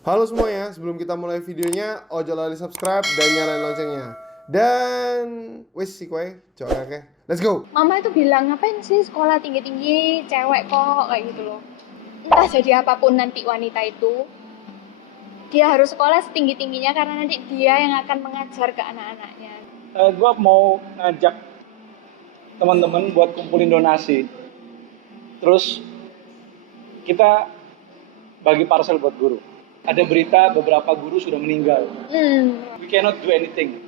Halo semuanya, sebelum kita mulai videonya, ojo lali subscribe dan nyalain loncengnya. Dan wis si kue, coba kakek. Let's go. Mama itu bilang, ngapain sih sekolah tinggi-tinggi, cewek kok, kayak gitu loh. Entah jadi apapun nanti wanita itu, dia harus sekolah setinggi-tingginya karena nanti dia yang akan mengajar ke anak-anaknya. Gue mau ngajak teman-teman buat kumpulin donasi. Terus kita bagi parcel buat guru. Ada berita beberapa guru sudah meninggal. We cannot do anything.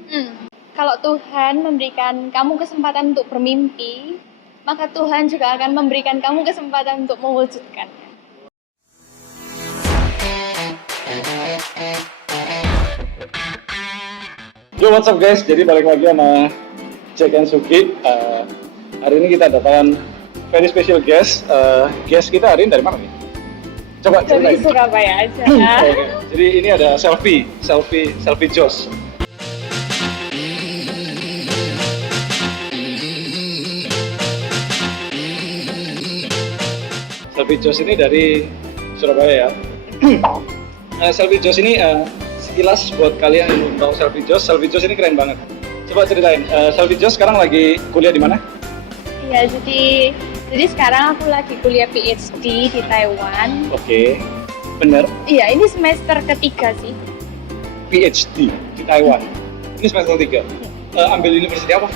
Kalau Tuhan memberikan kamu kesempatan untuk bermimpi, maka Tuhan juga akan memberikan kamu kesempatan untuk mewujudkannya. Yo, what's up guys? Jadi balik lagi sama Jack and Suki. Hari ini kita datangkan very special guest. Guest kita hari ini dari mana nih? Coba Dari ceritain. Surabaya aja. Oke. Jadi ini ada selfie Josh. Selfie Josh ini dari Surabaya ya. Selfie Josh ini sekilas buat kalian yang belum tahu Selfie Josh ini keren banget. Coba ceritain, Selfie Josh sekarang lagi kuliah di mana? Iya, jadi sekarang aku lagi kuliah PhD di Taiwan. Oke, bener. Iya, ini semester ketiga sih. PhD di Taiwan. Ini semester 3. Ambil university apa?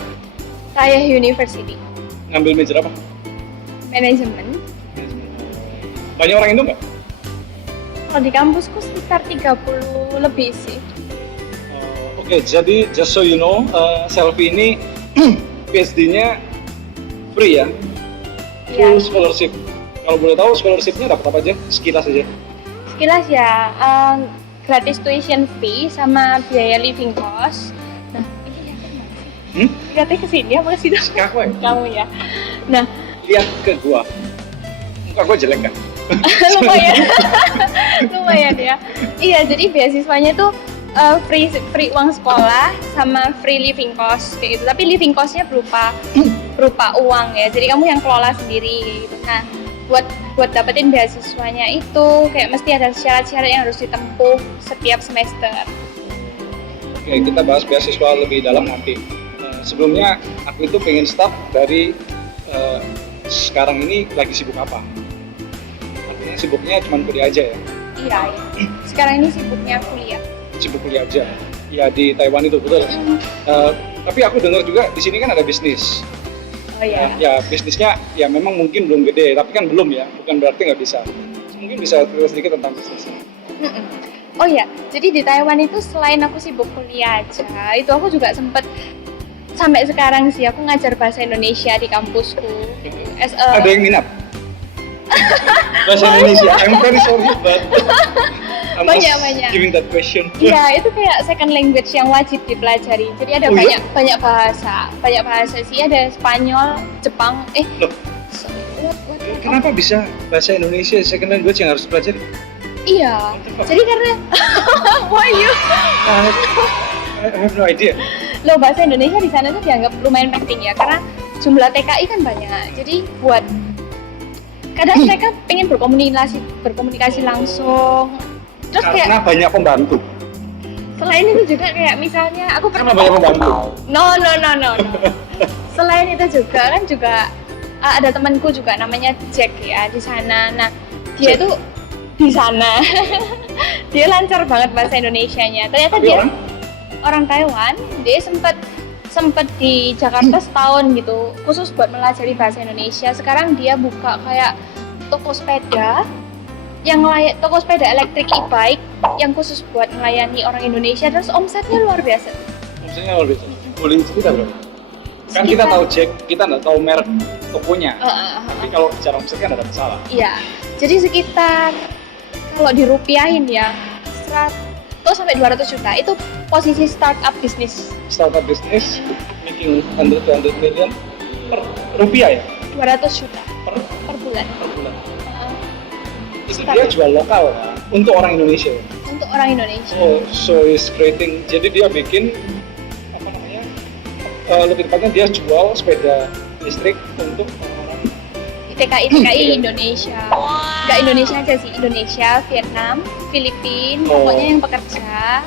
Saya University Ngambil major apa? Manajemen. Banyak orang Indo nggak? Kalau di kampusku sekitar 30 lebih sih. Oke, jadi just so you know, Selfie ini PhD-nya free ya? Full Iya. scholarship. Kalau boleh tahu scholarship-nya dapat apa aja? Sekilas aja. Sekilas ya, gratis tuition fee sama biaya living cost. Nah, ini lihatnya kemana sih? Lihatnya ke sini apa ke situ? Kaku ya? Kamu ya. Nah, Lihat ke gua. Muka gua jelek kan? lumayan ya. Iya, jadi beasiswanya tuh free uang sekolah sama free living cost kayak gitu. Tapi living costnya berupa uang ya. Jadi kamu yang kelola sendiri gitu. Nah, buat dapetin beasiswanya itu kayak mesti ada syarat-syarat yang harus ditempuh setiap semester. Oke, kita bahas beasiswa lebih dalam nanti. Sebelumnya aku itu pengen start dari sekarang ini lagi sibuk apa? Artinya sibuknya cuma kuliah aja ya? Iya, ya. Sekarang ini sibuknya kuliah. Sibuk kuliah aja. Ya di Taiwan itu betul. Tapi aku dengar juga di sini kan ada bisnis. Oh iya. Ya bisnisnya ya memang mungkin belum gede, tapi kan belum ya. Bukan berarti nggak bisa. Mungkin bisa cerita sedikit tentang bisnisnya. Oh ya, jadi di Taiwan itu selain aku sibuk kuliah aja, itu aku juga sempet sampai sekarang sih aku ngajar bahasa Indonesia di kampusku. Ada yang minat? Bahasa Indonesia. I'm very sorry, but I'm just Banyak. giving that question. Iya, itu kayak second language yang wajib dipelajari. Jadi ada Oh, iya? banyak bahasa sih, ada Spanyol, Jepang. Loh, What? kenapa bisa bahasa Indonesia second language yang harus pelajari? Iya. Jadi karena why you? I have no idea. Loh, bahasa Indonesia di sana tuh dianggap lumayan penting ya, karena jumlah TKI kan banyak. Jadi buat kadang mereka pengen berkomunikasi langsung. Terus kayak Karena banyak pembantu. selain itu juga kayak misalnya aku Karena banyak pembantu. No. Selain itu juga ada temanku juga namanya Jack ya di sana. Nah, dia Jack. tuh di sana. Dia lancar banget bahasa Indonesianya. Ternyata Tapi dia orang Taiwan. Dia sempat di Jakarta setahun gitu khusus buat melajari bahasa Indonesia. Sekarang dia buka kayak toko sepeda toko sepeda elektrik e-bike yang khusus buat melayani orang Indonesia, terus omsetnya luar biasa. Maksudnya luar biasa. Boleh cerita berapa? Kan kita tahu Jack, kita nggak tahu merek tokonya. Tapi kalau bicara omset kan ada masalah. Iya, jadi sekitar kalau dirupiahin ya 100 sampai 200 juta itu posisi startup bisnis. Startup bisnis making 100 million per rupiah ya? 200 juta Per bulan. bulan. Itu Start. dia jual lokal ya? Untuk orang Indonesia ya? Untuk orang Indonesia. Oh, so is creating. Jadi dia bikin apa namanya? Lebih tepatnya dia jual sepeda listrik untuk orang-orang TKI Indonesia. Nggak Indonesia aja sih, Indonesia, Vietnam, Filipina, Oh. pokoknya yang pekerja.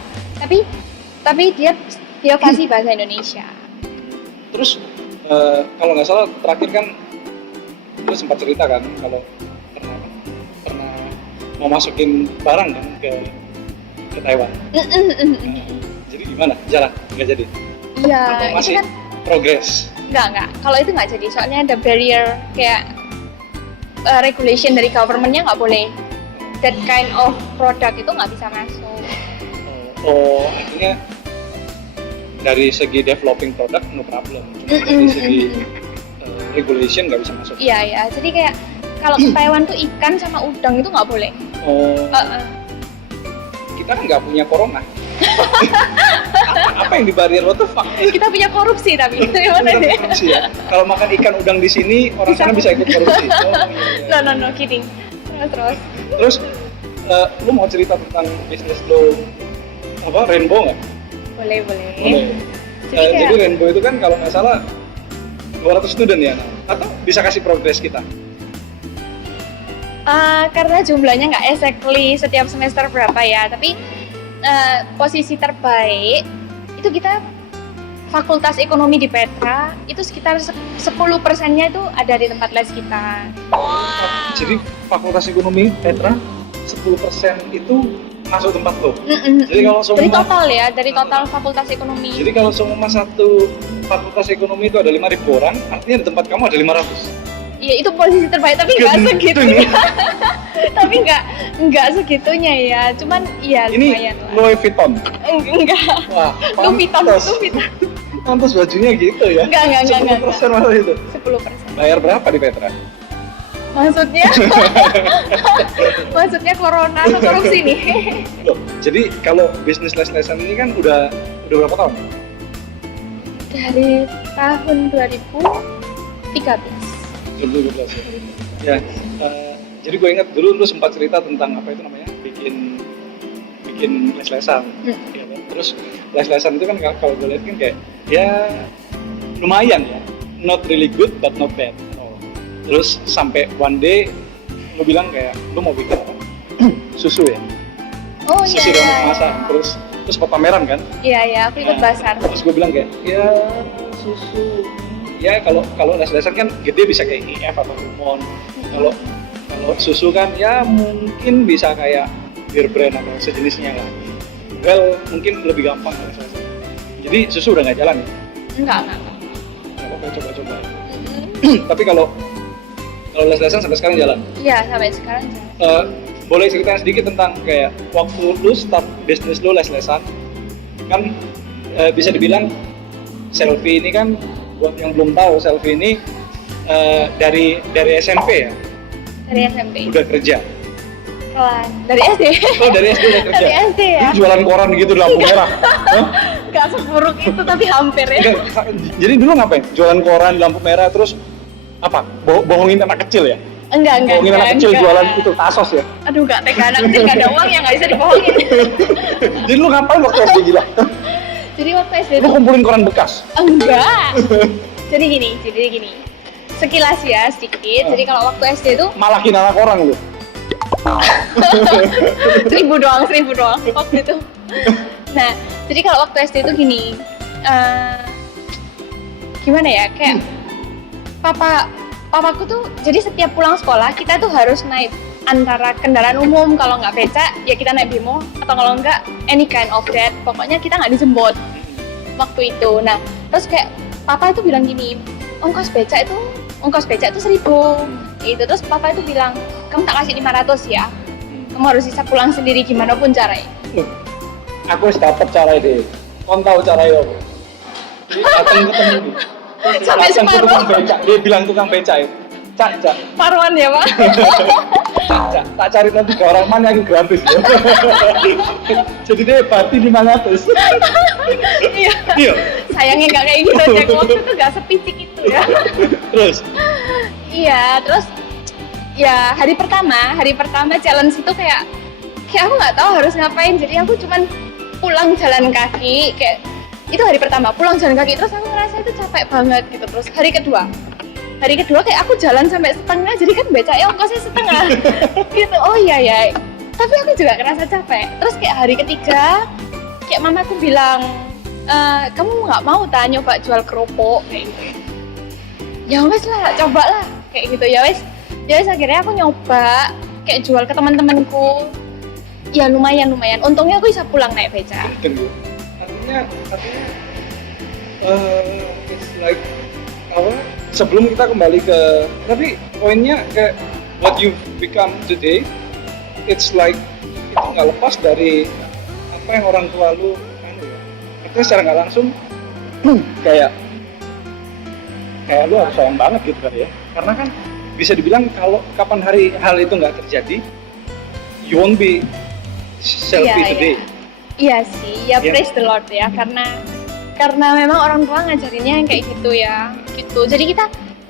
Tapi dia fasih bahasa Indonesia. Terus kalau nggak salah terakhir kan lu sempat cerita kan kalau pernah mau masukin barang kan ke Taiwan. Jadi gimana? Jalan? Nggak jadi? Iya, Atau itu masih kan progress? nggak. Kalau itu nggak jadi, soalnya ada barrier kayak regulation dari government-nya nggak boleh. That kind of product itu nggak bisa masuk. Oh, artinya dari segi developing product no problem, cuma dari segi regulation nggak bisa masuk. Iya. Jadi kayak kalau ke Taiwan tuh ikan sama udang itu nggak boleh. Oh, kita kan nggak punya corona. apa yang di barrier, what the fuck? Kita punya korupsi tapi gimana Kita deh? korupsi ya. Kalau makan ikan udang di sini, orang sana bisa ikut korupsi. Oh, iya. No, kidding. Terus. Terus, lu mau cerita tentang bisnis lu apa Rainbow nggak? Boleh. Jadi kayak- Rainbow itu kan kalau nggak salah 200 student ya, atau bisa kasih progres kita? Karena jumlahnya nggak exactly setiap semester berapa ya, tapi posisi terbaik itu kita Fakultas Ekonomi di Petra itu sekitar 10%-nya itu ada di tempat les kita. Jadi Fakultas Ekonomi Petra 10% itu masuk tempat lo. Jadi kalau Dari semua total ya, dari total Fakultas Ekonomi. Jadi kalau semua satu Fakultas Ekonomi itu ada 5.000 orang, artinya di tempat kamu ada 500. Iya itu posisi terbaik, tapi nggak segitunya. Tapi nggak segitunya ya, cuman ya Ini lumayan lah. Louis Vuitton. Enggak. Wah, Lupitan. pantas bajunya gitu ya. Enggak. 10% malah itu. 10%. Bayar berapa di Petra? Maksudnya? Maksudnya corona atau korupsi nih? Loh, jadi kalau bisnis les-lesan ini kan udah berapa tahun? Dari tahun 2013. 2012 ya. Jadi gue ingat dulu lu sempat cerita tentang apa itu namanya bikin les-lesan. Ya kan? Terus les-lesan itu kan kalau gue lihat kan kayak ya lumayan ya, not really good but not bad. Terus sampai one day lu bilang kayak lu mau bikin apa? Susu ya? Oh Susu iya. dan masak. Terus buat pameran kan? Iya, aku ikut basar. Terus gue bilang kayak ya susu. Ya kalau les-lesan kan gede bisa kayak IF atau Kumon. Kalau susu kan ya mungkin bisa kayak beer brand atau sejenisnya lah. Well mungkin lebih gampang les-lesan. Jadi susu udah nggak jalan ya? Enggak. Nggak apa-apa coba-coba. Tapi kalau les-lesan sampai sekarang jalan. Iya, sampai sekarang. Boleh ceritain sedikit tentang kayak waktu lu start bisnis lu les-lesan kan bisa dibilang Selfie ini kan buat yang belum tahu Selfie ini dari SMP ya Dari SMP. udah kerja. Kelas. Dari SD. Oh dari SD udah kerja. Dari SD ya. Ini jualan koran gitu di lampu merah. Hah? Gak seburuk itu tapi hampir ya. Enggak, jadi dulu ngapain? Jualan koran di lampu merah terus apa? Bohongin anak kecil ya? Enggak. Bohongin anak kecil jualan itu tasos ya? Aduh gak tega, anak kecil gak ada uang yang gak bisa dibohongin. Jadi lu ngapain waktu SD gila? Jadi waktu SD Lu kumpulin koran bekas? enggak. Jadi gini. Sekilas ya sedikit. Jadi kalau waktu SD itu Malakin anak orang lu? 1000 doang waktu itu. Nah, jadi kalau waktu SD itu gini, gimana ya, kayak papaku tuh, jadi setiap pulang sekolah kita tuh harus naik antara kendaraan umum, kalau nggak becak ya kita naik bemo, atau kalau nggak any kind of that, pokoknya kita nggak dijemput waktu itu. Nah, terus kayak papa itu bilang gini, ongkos becak itu 1.000 gitu. Terus papa itu bilang, kamu tak kasih 500 ya, kamu harus bisa pulang sendiri gimana pun caranya. Aku harus dapet cara ini. Kau tahu cara itu? Datang ketemu. Sampai Datang ke separuh. tukang becak. Dia bilang tukang becak itu. Cak. Paruan ya pak. Cak. Tak cari nanti ke orang mana yang gratis. Ya. Jadi dia bati 500. Iya. Iya. Sayangnya nggak kayak gitu aja, waktu itu nggak sepicik itu ya. Terus. Iya, terus ya hari pertama challenge itu kayak aku nggak tahu harus ngapain, jadi aku cuman pulang jalan kaki, kayak itu hari pertama pulang jalan kaki, terus aku ngerasa itu capek banget gitu. Terus hari kedua hari kedua kayak aku jalan sampai setengah, jadi kan becaknya ongkosnya setengah. Gitu, oh iya ya. Tapi aku juga ngerasa capek. Terus kayak hari ketiga, kayak mamaku bilang, kamu nggak mau nyoba jual kerupuk kayak gitu. Ya wes lah, coba lah kayak gitu. Ya wes akhirnya aku nyoba kayak jual ke teman-temanku. Ya lumayan. Untungnya aku bisa pulang naik beca. Artinya it's like apa? Sebelum kita kembali ke, tapi poinnya kayak what you become today, it's like itu nggak lepas dari apa yang orang tua lu artinya secara nggak langsung kayak lu harus sayang banget gitu kan ya, karena kan bisa dibilang kalau kapan hari hal itu nggak terjadi, you won't be selfie today. Iya sih, ya praise the Lord ya, karena memang orang tua ngajarinnya yang kayak gitu ya, gitu. Jadi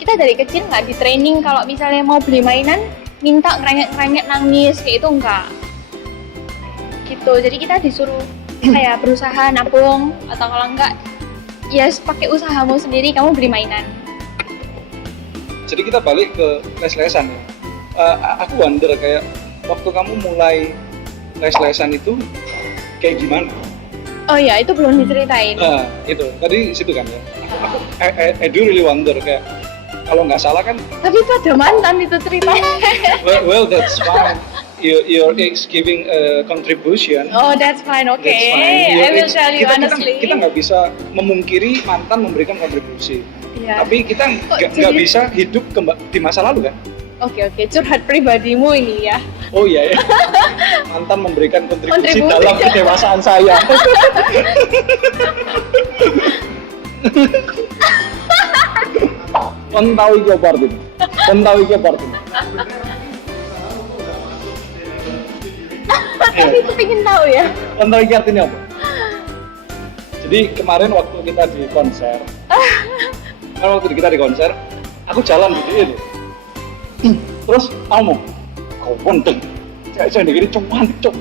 kita dari kecil nggak di training kalau misalnya mau beli mainan minta ngerengek nangis kayak itu enggak. Gitu. Jadi kita disuruh kayak berusaha nabung atau kalau enggak ya pakai usahamu sendiri kamu beli mainan. Jadi kita balik ke les-lesan ya. Aku wonder kayak waktu kamu mulai les-lesan itu kayak gimana? Oh iya, itu belum diceritain. Itu tadi situ kan ya. I do really wonder kayak kalau nggak salah kan. Tapi pada mantan itu ceritanya. well that's fine. Your ex giving a contribution. Oh, that's fine. Okay. That's fine. I will tell you honestly. Kita nggak bisa memungkiri mantan memberikan kontribusi. Iya. Tapi kita nggak bisa hidup di masa lalu kan? Oke. Curhat pribadimu ini ya. Oh iya ya. Mantan memberikan kontribusi Kontribusi. dalam kedewasaan saya. Kon tahu iki apa artinya? Aku pengen tahu ya. Kon tahu iki artinya apa? Jadi kemarin waktu kita di konser, aku jalan di sini. Terus ngomong, kau penting, cewek gini cantik cok.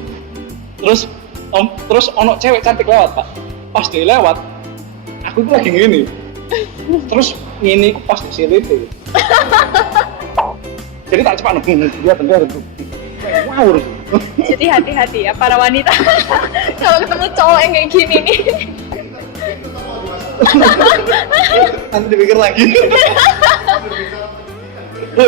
Terus ono cewek cantik lewat pak. Pas dia lewat, aku itu lagi gini. Terus ngini aku pas di sini. Jadi tak cepat dia tenggara tuh. Wow. Jadi hati-hati ya para wanita. Kalau ketemu cowok yang kayak gini nih. Nanti dipikir lagi. Oh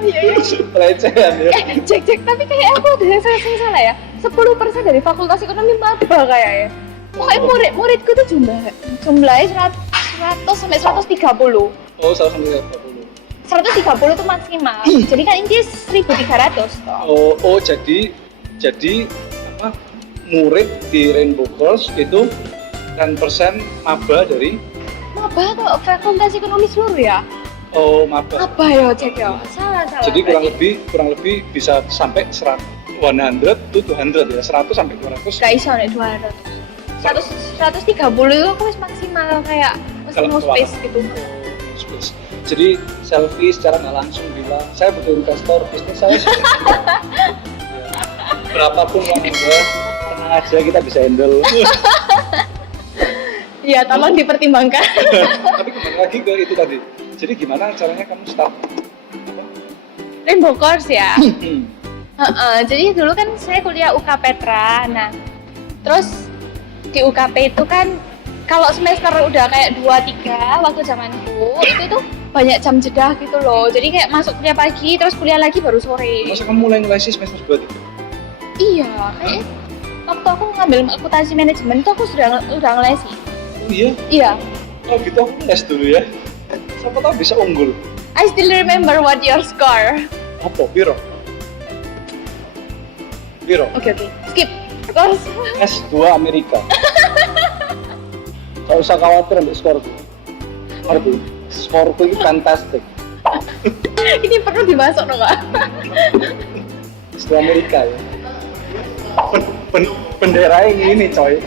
iya. Pelecehan ya. Cek, tapi kayak aku ada salah ya. 10% dari fakultas ekonomi maba kayaknya. Pokoknya muridku tuh jumlahnya 100 sampai 130. Oh, 130. 130 itu maksimal. Jadi kan intinya 1.300 toh. Oh, jadi apa? Murid di Rainbow Course itu 10% maba dari Maba atau fakultas ekonomi seluruh ya? Oh, maba. Apa ya cek ya? Salah. Jadi kurang lebih bisa sampai 100 to 200 ya, 100 sampai 200. Gak iso nih 200. 130 itu aku wis maksimal kayak mesti mau space gitu. Space. Jadi selfie secara nggak langsung bilang, saya butuh investor, bisnis saya. Berapapun yang ada, tenang aja kita bisa handle. Iya, tolong dipertimbangkan. Tapi kembali lagi ke itu tadi. Jadi gimana caranya kamu start? Rainbow Course ya. Jadi dulu kan saya kuliah UK Petra. Nah, terus di UKP itu kan kalau semester udah kayak 2-3 waktu zamanku itu tuh banyak jam jeda gitu loh. Jadi kayak masuk kuliah pagi terus kuliah lagi baru sore. Masa kamu mulai ngelesi semester 2-3? Iya, kayak waktu aku ngambil akuntansi manajemen tuh aku udah ngelesi. Oh iya? Iya. Oh gitu, aku les dulu ya. Siapa tahu bisa unggul. I still remember what your score. Apa? Biro? Oke. Skip. Terus S2 Amerika. Gak usah khawatir untuk skorku. Ngerti? Skorku ini fantastic. ini perlu dimasuk dong kak? S2 Amerika ya. Bendera ini coy.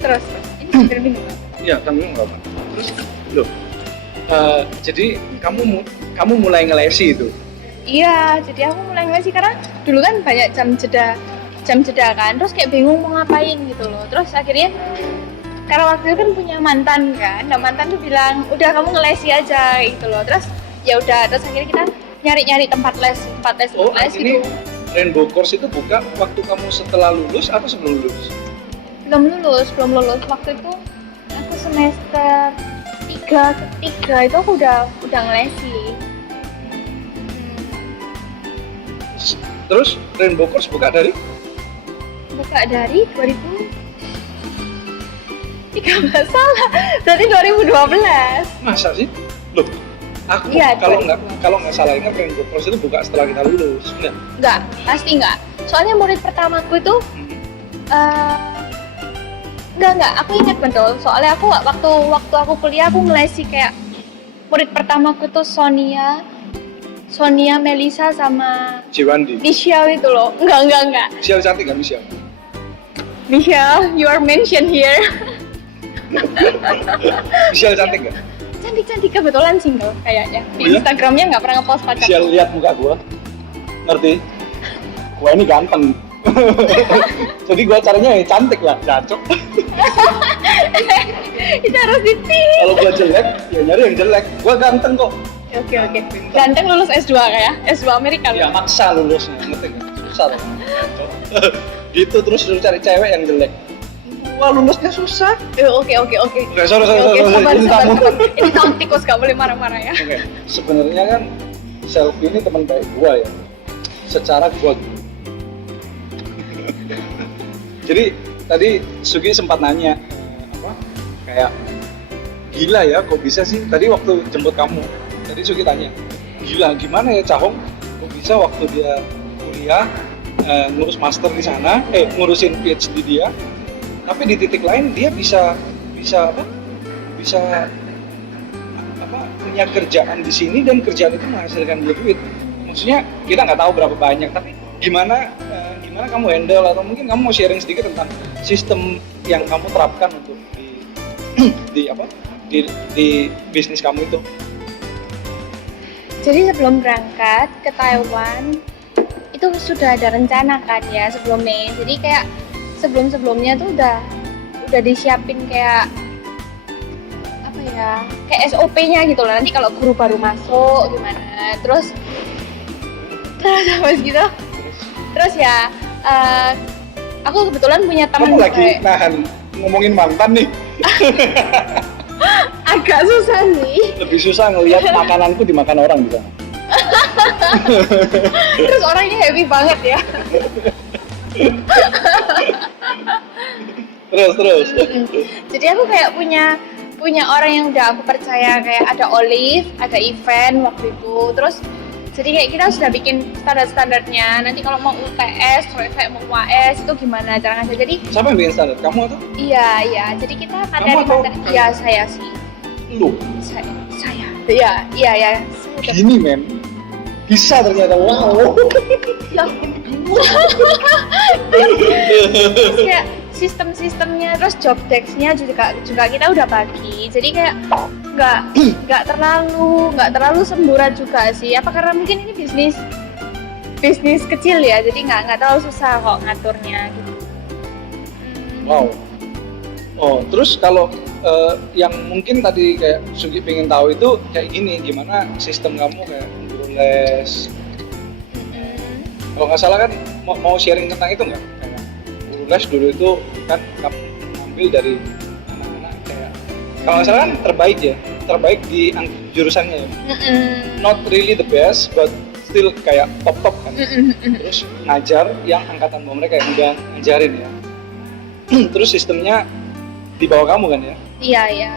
Terus ini sambil minum. Iya, kamu nggak apa. Terus, loh, jadi kamu mulai ngelesi itu? Iya, jadi aku mulai ngelesi karena dulu kan banyak jam jam jeda kan, terus kayak bingung mau ngapain gitu loh. Terus akhirnya karena waktu itu kan punya mantan kan, nah mantan tuh bilang udah kamu ngelesi aja gitu loh. Terus ya udah, terus akhirnya kita nyari tempat les ini gitu. Rainbow Course itu buka waktu kamu setelah lulus atau sebelum lulus? Belum lulus. Waktu itu aku semester 3 itu aku udah ngelesi. Terus Rainbow Course buka dari? 2013 salah, berarti 2012. Masa sih? Loh, aku Iya, kalau nggak salah ingat Rainbow Course itu buka setelah kita lulus, enggak? Enggak, pasti enggak. Soalnya murid pertamaku itu enggak, aku ingat betul. Soalnya aku waktu aku kuliah aku ngelesi kayak murid pertamaku tuh Sonia, Melisa sama Jiwandi. Michelle itu loh. Enggak. Michelle cantik nggak Michelle? Michelle, you are mentioned here. Michelle cantik nggak? Cantik kebetulan single kayaknya. Di Oh, iya? Instagramnya nggak pernah ngepost pacar. Michelle lihat muka gua, ngerti? Gua ini ganteng. Jadi gua caranya ya cantik lah, cacok. Itu harus dipilih. Kalau gua jelek, ya nyari yang jelek. Gua ganteng kok. Oke. Ganteng lulus S2 kayak S2 Amerika Ya loh. maksa lulusnya, ngerti nggak? Susah loh. Gitu terus suruh cari cewek yang jelek. Wah lulusnya susah. Oke. Sorry. Sabar. Ini tamu. Ini tahun tikus, gak boleh marah-marah ya. Oke, sebenarnya kan Selfie ini teman baik gua ya. Secara gua. Jadi tadi Sugi sempat nanya kayak gila ya kok bisa sih tadi waktu jemput kamu. Tadi Sugi tanya, gila gimana ya Cahong kok bisa waktu dia kuliah ngurus master di sana, ngurusin PhD dia, tapi di titik lain dia bisa punya kerjaan di sini dan kerjaan itu menghasilkan dia duit. Maksudnya kita nggak tahu berapa banyak, tapi gimana kamu handle atau mungkin kamu mau sharing sedikit tentang sistem yang kamu terapkan untuk di bisnis kamu itu. Jadi sebelum berangkat ke Taiwan itu sudah ada rencana kan ya sebelumnya. Jadi kayak sebelumnya tuh udah disiapin kayak apa ya, kayak SOP-nya gitu loh. Nanti kalau guru baru masuk gimana. Terus habis gitu. Terus ya aku kebetulan punya teman Kamu lagi nahan ngomongin mantan nih. agak susah sih. Lebih susah ngelihat makananku dimakan orang di sana. Terus orangnya happy banget ya. Terus. Jadi aku kayak punya orang yang udah aku percaya, kayak ada Olive, ada event waktu itu. Terus jadi kayak kita sudah bikin standar-standarnya. Nanti kalau mau UTS, kalau kayak mau UAS itu gimana cara ngasih. Jadi Siapa yang bikin standar? Kamu atau? iya. Jadi kita Kamu atau? materi. Iya, saya sih. Lu. Saya. Iya. Gini men. Bisa ternyata. Wow. Ya. Terus kayak sistemnya, terus job desk-nya juga kita udah bagi. Jadi kayak nggak terlalu semburat juga sih. Apa karena mungkin ini bisnis kecil ya, jadi nggak terlalu susah kok ngaturnya gitu. Wow. Oh, terus kalau yang mungkin tadi kayak Sugi pengen tahu itu kayak gini, gimana sistem kamu kayak guru les? Kalau nggak salah kan mau sharing tentang itu nggak? Kayak guru les dulu itu kan kamu ambil dari anak-anak kayak kalau nggak salah kan terbaik di jurusannya ya. Not really the best, but still kayak top kan. Terus ngajar yang angkatan bawah mereka yang udah ngajarin ya. Terus sistemnya di bawah kamu kan ya? Iya.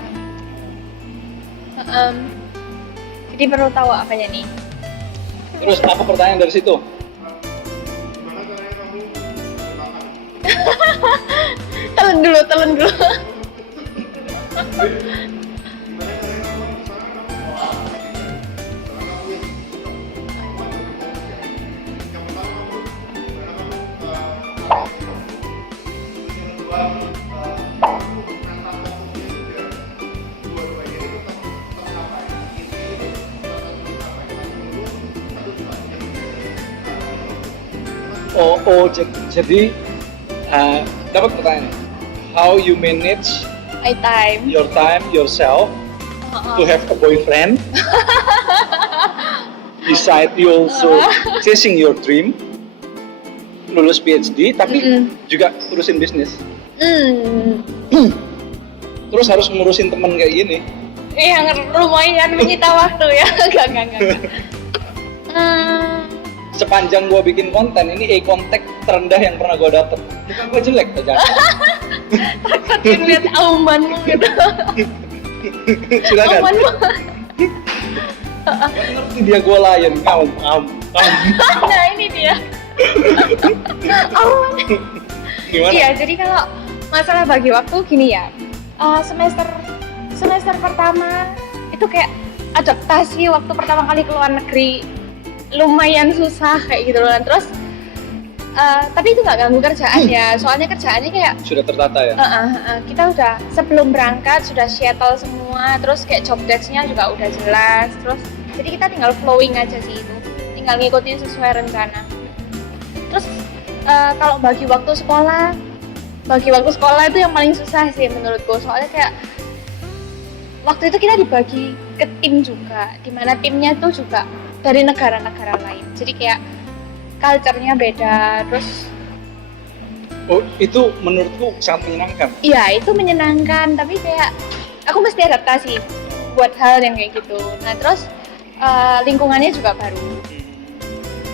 Jadi perlu tahu apanya nih? Terus apa pertanyaan dari situ? Telan dulu. Jadi dapat pertanyaan. How you manage My time. your time yourself to have a boyfriend? Beside you also chasing your dream, lulus PhD, tapi juga urusin bisnis. Terus harus ngurusin temen kayak gini. Yang lumayan menyita waktu ya. Enggak. Sepanjang gua bikin konten, ini eye contact terendah yang pernah gua dapet. Bukan gua jelek aja. Takut lihat aumanmu gitu. Silakan. Aumanmu. Ngerti dia gua layan, ngaum. Nah ini dia. Auman. Gimana? Iya, jadi kalau masalah bagi waktu gini ya. Semester pertama itu kayak adaptasi waktu pertama kali ke luar negeri lumayan susah kayak gitu loh. Terus tapi itu nggak ganggu kerjaan ya, soalnya kerjaannya kayak Sudah tertata ya? kita udah sebelum berangkat sudah settle semua, terus kayak job desk-nya juga udah jelas, terus jadi kita tinggal flowing aja sih itu, tinggal ngikutin sesuai rencana. Terus kalau bagi waktu sekolah itu yang paling susah sih menurutku, soalnya kayak waktu itu kita dibagi ke tim juga, dimana timnya tuh juga dari negara-negara lain, jadi kayak culture-nya beda, terus Oh, itu menurutku sangat menyenangkan. iya itu menyenangkan, tapi kayak aku mesti adaptasi buat hal yang kayak gitu. Nah terus lingkungannya juga baru.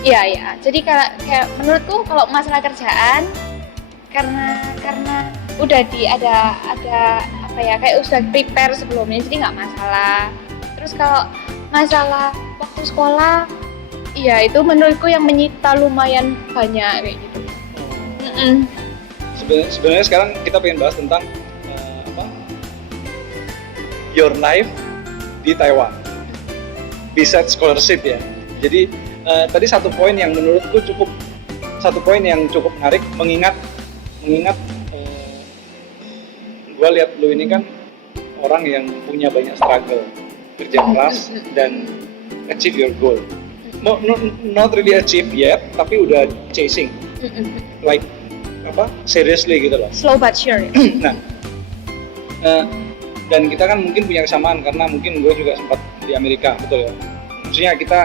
Iya, jadi kayak menurutku kalau masalah kerjaan karena udah ada apa ya, kayak udah prepare sebelumnya, jadi nggak masalah. Terus kalau masalah waktu sekolah, iya itu menurutku yang menyita lumayan banyak kayak gitu. Sebenarnya sekarang kita pengen bahas tentang your life di Taiwan. Besides scholarship ya. Jadi tadi satu poin yang menurutku cukup menarik, mengingat gue lihat lu ini kan orang yang punya banyak struggle, kerja keras dan achieve your goal. Not really achieve yet, tapi udah chasing, like seriously gitu loh. Slow but sure. Nah, dan kita kan mungkin punya kesamaan karena mungkin gue juga sempat di Amerika, betul ya. Maksudnya kita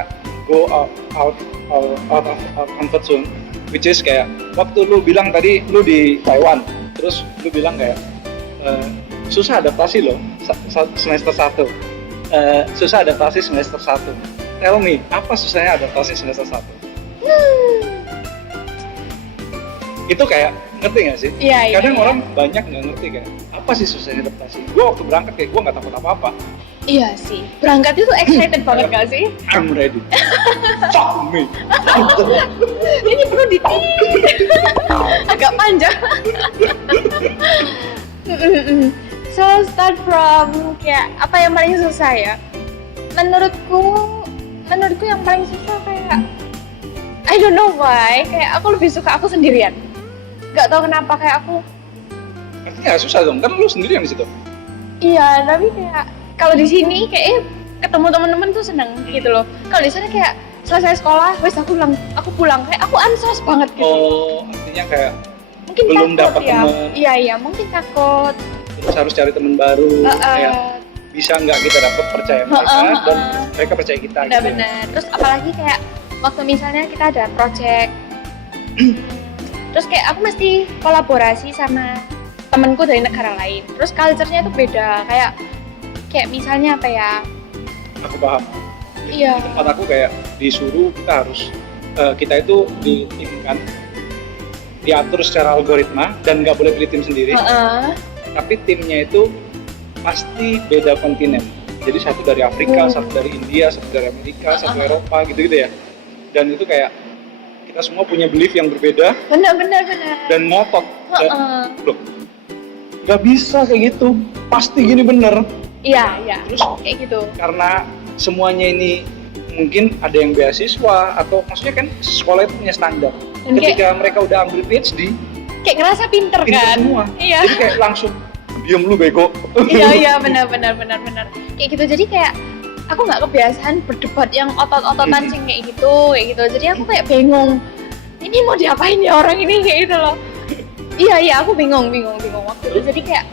go out of our comfort zone, which is kayak waktu lu bilang tadi lu di Taiwan, terus lu bilang kayak susah adaptasi loh semester 1. Susah adaptasi semester 1. Tell me, apa susahnya adaptasi semester 1? Itu kayak, ngerti gak sih? Iya. Kadang orang banyak gak ngerti kayak, apa sih susahnya adaptasi? Gue waktu berangkat kayak gue gak takut apa-apa. Iya sih, berangkat itu excited banget gak sih? I'm ready. Fuck me. Ini perlu agak panjang. So start from kayak apa yang paling susah ya? Menurutku yang paling susah kayak I don't know why, kayak aku lebih suka aku sendirian. Gak tau kenapa, kayak aku Artinya susah dong, kan lu sendirian di situ. iya, tapi kayak kalau di sini kayak ketemu teman-teman tuh seneng gitu loh. Kalau di sana kayak selesai sekolah, wes aku pulang kayak aku ansos banget gitu. Oh, artinya kayak Mungkin belum takut dapat ya. teman. Iya, mungkin takut. Terus harus cari teman baru. Kayak bisa nggak kita dapat percaya mereka dan mereka percaya kita. Benar-benar. Terus apalagi kayak waktu misalnya kita ada project, terus kayak aku mesti kolaborasi sama temenku dari negara lain. Terus culture-nya tuh beda. Kayak misalnya apa ya? Aku paham. Iya. Di tempat aku kayak disuruh kita itu ditimkan, diatur secara algoritma dan nggak boleh pilih tim sendiri. Tapi timnya itu pasti beda kontinen. Jadi satu dari Afrika, satu dari India, satu dari Amerika, satu Eropa gitu-gitu ya. Dan itu kayak kita semua punya belief yang berbeda. Benar. Dan ngotot. Loh, nggak bisa kayak gitu. Pasti gini bener. Iya. Terus Kayak gitu. karena semuanya ini mungkin ada yang beasiswa atau maksudnya kan sekolah itu punya standar. Dan Ketika mereka udah ambil PhD, Kayak ngerasa pinter kan? semua. Iya. Jadi kayak langsung diem lu bego. Iya benar. Kayak gitu, jadi kayak aku nggak kebiasaan berdebat yang otot-ototan sih kayak gitu. Jadi aku kayak bingung. ini mau diapain ya orang ini kayak gitu loh. Iya aku bingung waktu itu. Jadi kayak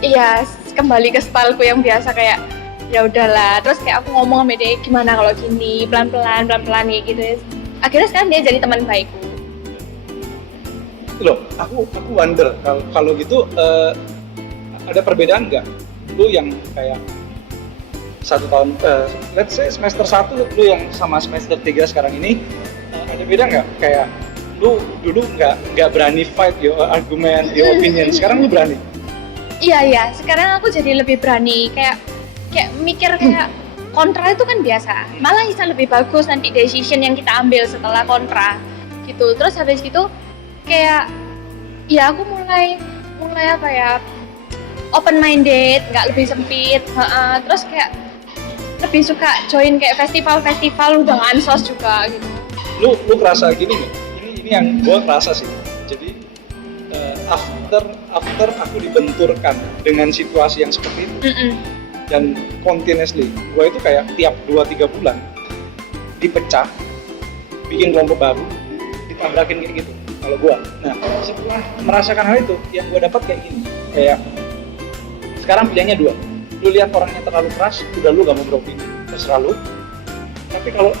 iya kembali ke styleku yang biasa kayak ya udahlah. Terus kayak aku ngomong sama dia gimana kalau gini pelan-pelan kayak gitu. Akhirnya sekarang dia jadi teman baikku. Loh, aku wonder kalau gitu ada perbedaan nggak? Lu yang kayak 1 tahun, let's say semester 1 lu yang sama semester 3 sekarang ini, ada beda nggak? Kayak lu dulu nggak berani fight your argument, your opinion, sekarang lu berani? Iya, sekarang aku jadi lebih berani kayak mikir kayak kontra itu kan biasa, malah bisa lebih bagus nanti decision yang kita ambil setelah kontra gitu. Terus habis gitu kayak ya aku mulai apa ya, open minded, nggak lebih sempit. Terus kayak lebih suka join kayak festival udah ansos juga gitu. Lu kerasa gini nggak? Ini yang gue kerasa sih. Jadi after aku dibenturkan dengan situasi yang seperti itu, dan continuously gue itu kayak tiap 2-3 bulan dipecah, bikin kelompok baru, ditabrakin kayak gitu kalau gue. Nah setelah merasakan hal itu, yang gue dapat kayak gini, kayak sekarang pilihannya 2. Lu lihat orangnya terlalu keras, udah lu gak mau beropini, terserah lu. Tapi kalau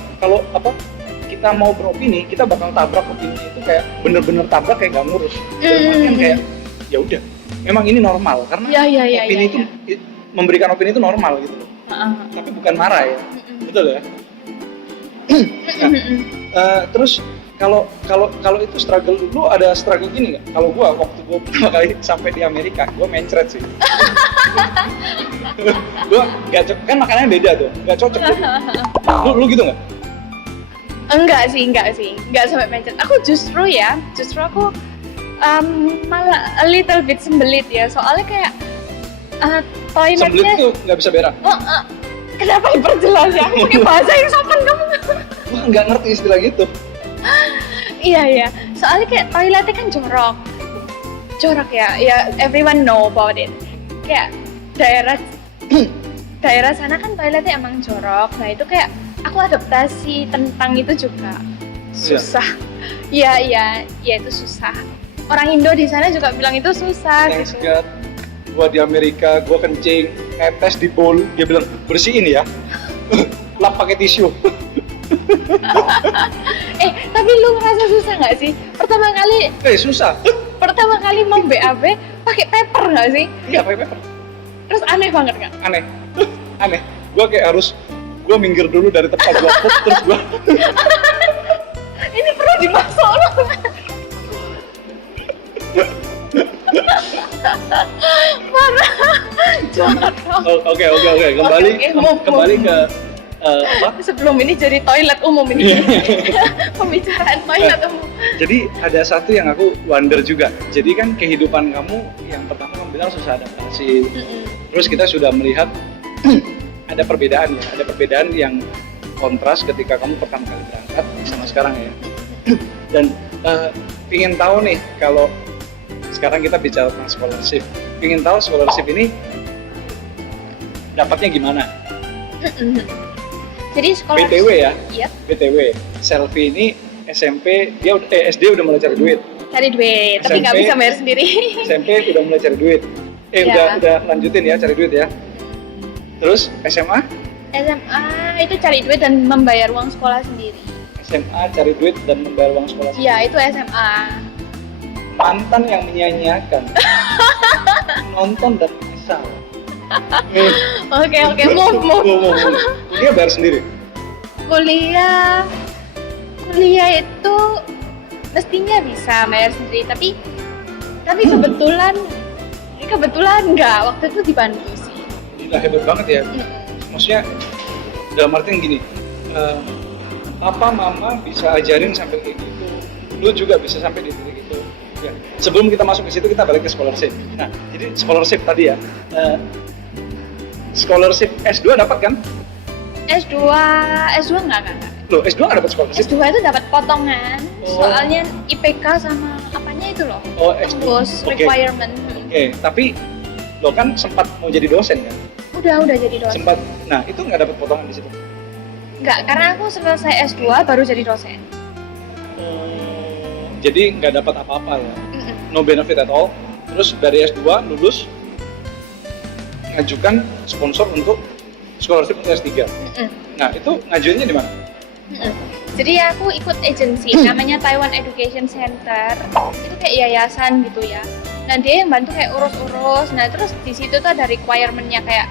kita mau beropini, kita bakal tabrak opini itu kayak bener-bener tabrak kayak gak ngurus. Dalam artian kayak ya udah, emang ini normal karena opini itu memberikan opini itu normal gitu loh. Tapi bukan marah ya, betul ya. Nah, terus kalau itu struggle, lu ada struggle gini nggak? Kalau gua waktu gua pertama kali sampai di Amerika, gua mencret sih. Gua nggak cocok, kan makanannya beda tuh, nggak cocok. Lu gitu nggak? Enggak sih, nggak sampai mencret. Aku justru aku malah a little bit sembelit ya, soalnya kayak toiletnya. Sembelit tuh nggak bisa berak. Kenapa diperjelas ya? Aku pakai bahasa yang sopan kamu. Wah nggak ngerti istilah gitu. Iya, soalnya kayak toiletnya kan jorok ya everyone know about it. Kayak daerah sana kan toiletnya emang jorok. Nah itu kayak aku adaptasi tentang itu juga susah. Iya itu susah. Orang Indo di sana juga bilang itu susah. Thanks gitu. God, gua di Amerika, gua kencing, netes di bowl, dia bilang bersihin ya, lap pakai tisu. Tapi lu ngerasa susah nggak sih? Susah. Pertama kali mau BAB pakai paper nggak sih? Iya pakai paper. Terus aneh banget nggak? Aneh. Gua kayak gua minggir dulu dari tempat gua pup, terus gua ini perlu dimasuk loh. Parah. Oke. Kembali ke apa? Sebelum ini jadi toilet umum ini. Pembicaraan toilet umum. Jadi ada satu yang aku wonder juga. Jadi kan kehidupan kamu yang pertama kamu bilang susah adaptasi. Terus kita sudah melihat ada perbedaan yang kontras ketika kamu pertama kali berangkat sama sekarang ya. Dan ingin tahu nih, kalau sekarang kita bicara tentang scholarship, ingin tahu scholarship ini dapatnya gimana? Jadi scholarship BTW ya, yep. BTW, Selfie ini SMP, SD udah mulai cari duit. Tapi nggak bisa bayar sendiri. SMP udah mulai cari duit. Udah lanjutin ya cari duit ya. Terus SMA itu cari duit dan membayar uang sekolah sendiri. SMA cari duit dan membayar uang sekolah sendiri. Iya, itu SMA. Mantan yang menyanyiakan, nonton dan misal. Oke, move. Dia bayar sendiri. Kuliah itu mestinya bisa bayar sendiri, tapi kebetulan enggak, waktu itu dibantu sih. Gila, hebat banget ya. Maksudnya dalam artian gini, papa mama bisa ajarin sampai kayak gitu, lu juga bisa sampai di titik itu. Ya. Sebelum kita masuk ke situ, kita balik ke scholarship. Nah, jadi scholarship tadi ya, scholarship S2 dapat kan? S2 enggak. Loh, S2 nggak dapat scholarship? S2 itu dapat potongan, soalnya IPK sama apanya itu loh. S2. Requirement. Oke, tapi lo kan sempat mau jadi dosen kan? Udah jadi dosen. Sempat. Nah, itu nggak dapat potongan di situ? Enggak, karena aku selesai S2 baru jadi dosen. Jadi nggak dapat apa-apa ya, Mm-mm. no benefit at all. Terus dari S2 lulus, ngajukan sponsor untuk scholarship untuk S3. Mm-mm. Nah itu ngajuinnya di mana? Mm-mm. Jadi aku ikut agency namanya Taiwan Education Center. Itu kayak yayasan gitu ya. Nah dia yang bantu kayak urus-urus. Nah terus di situ tuh ada requirement-nya kayak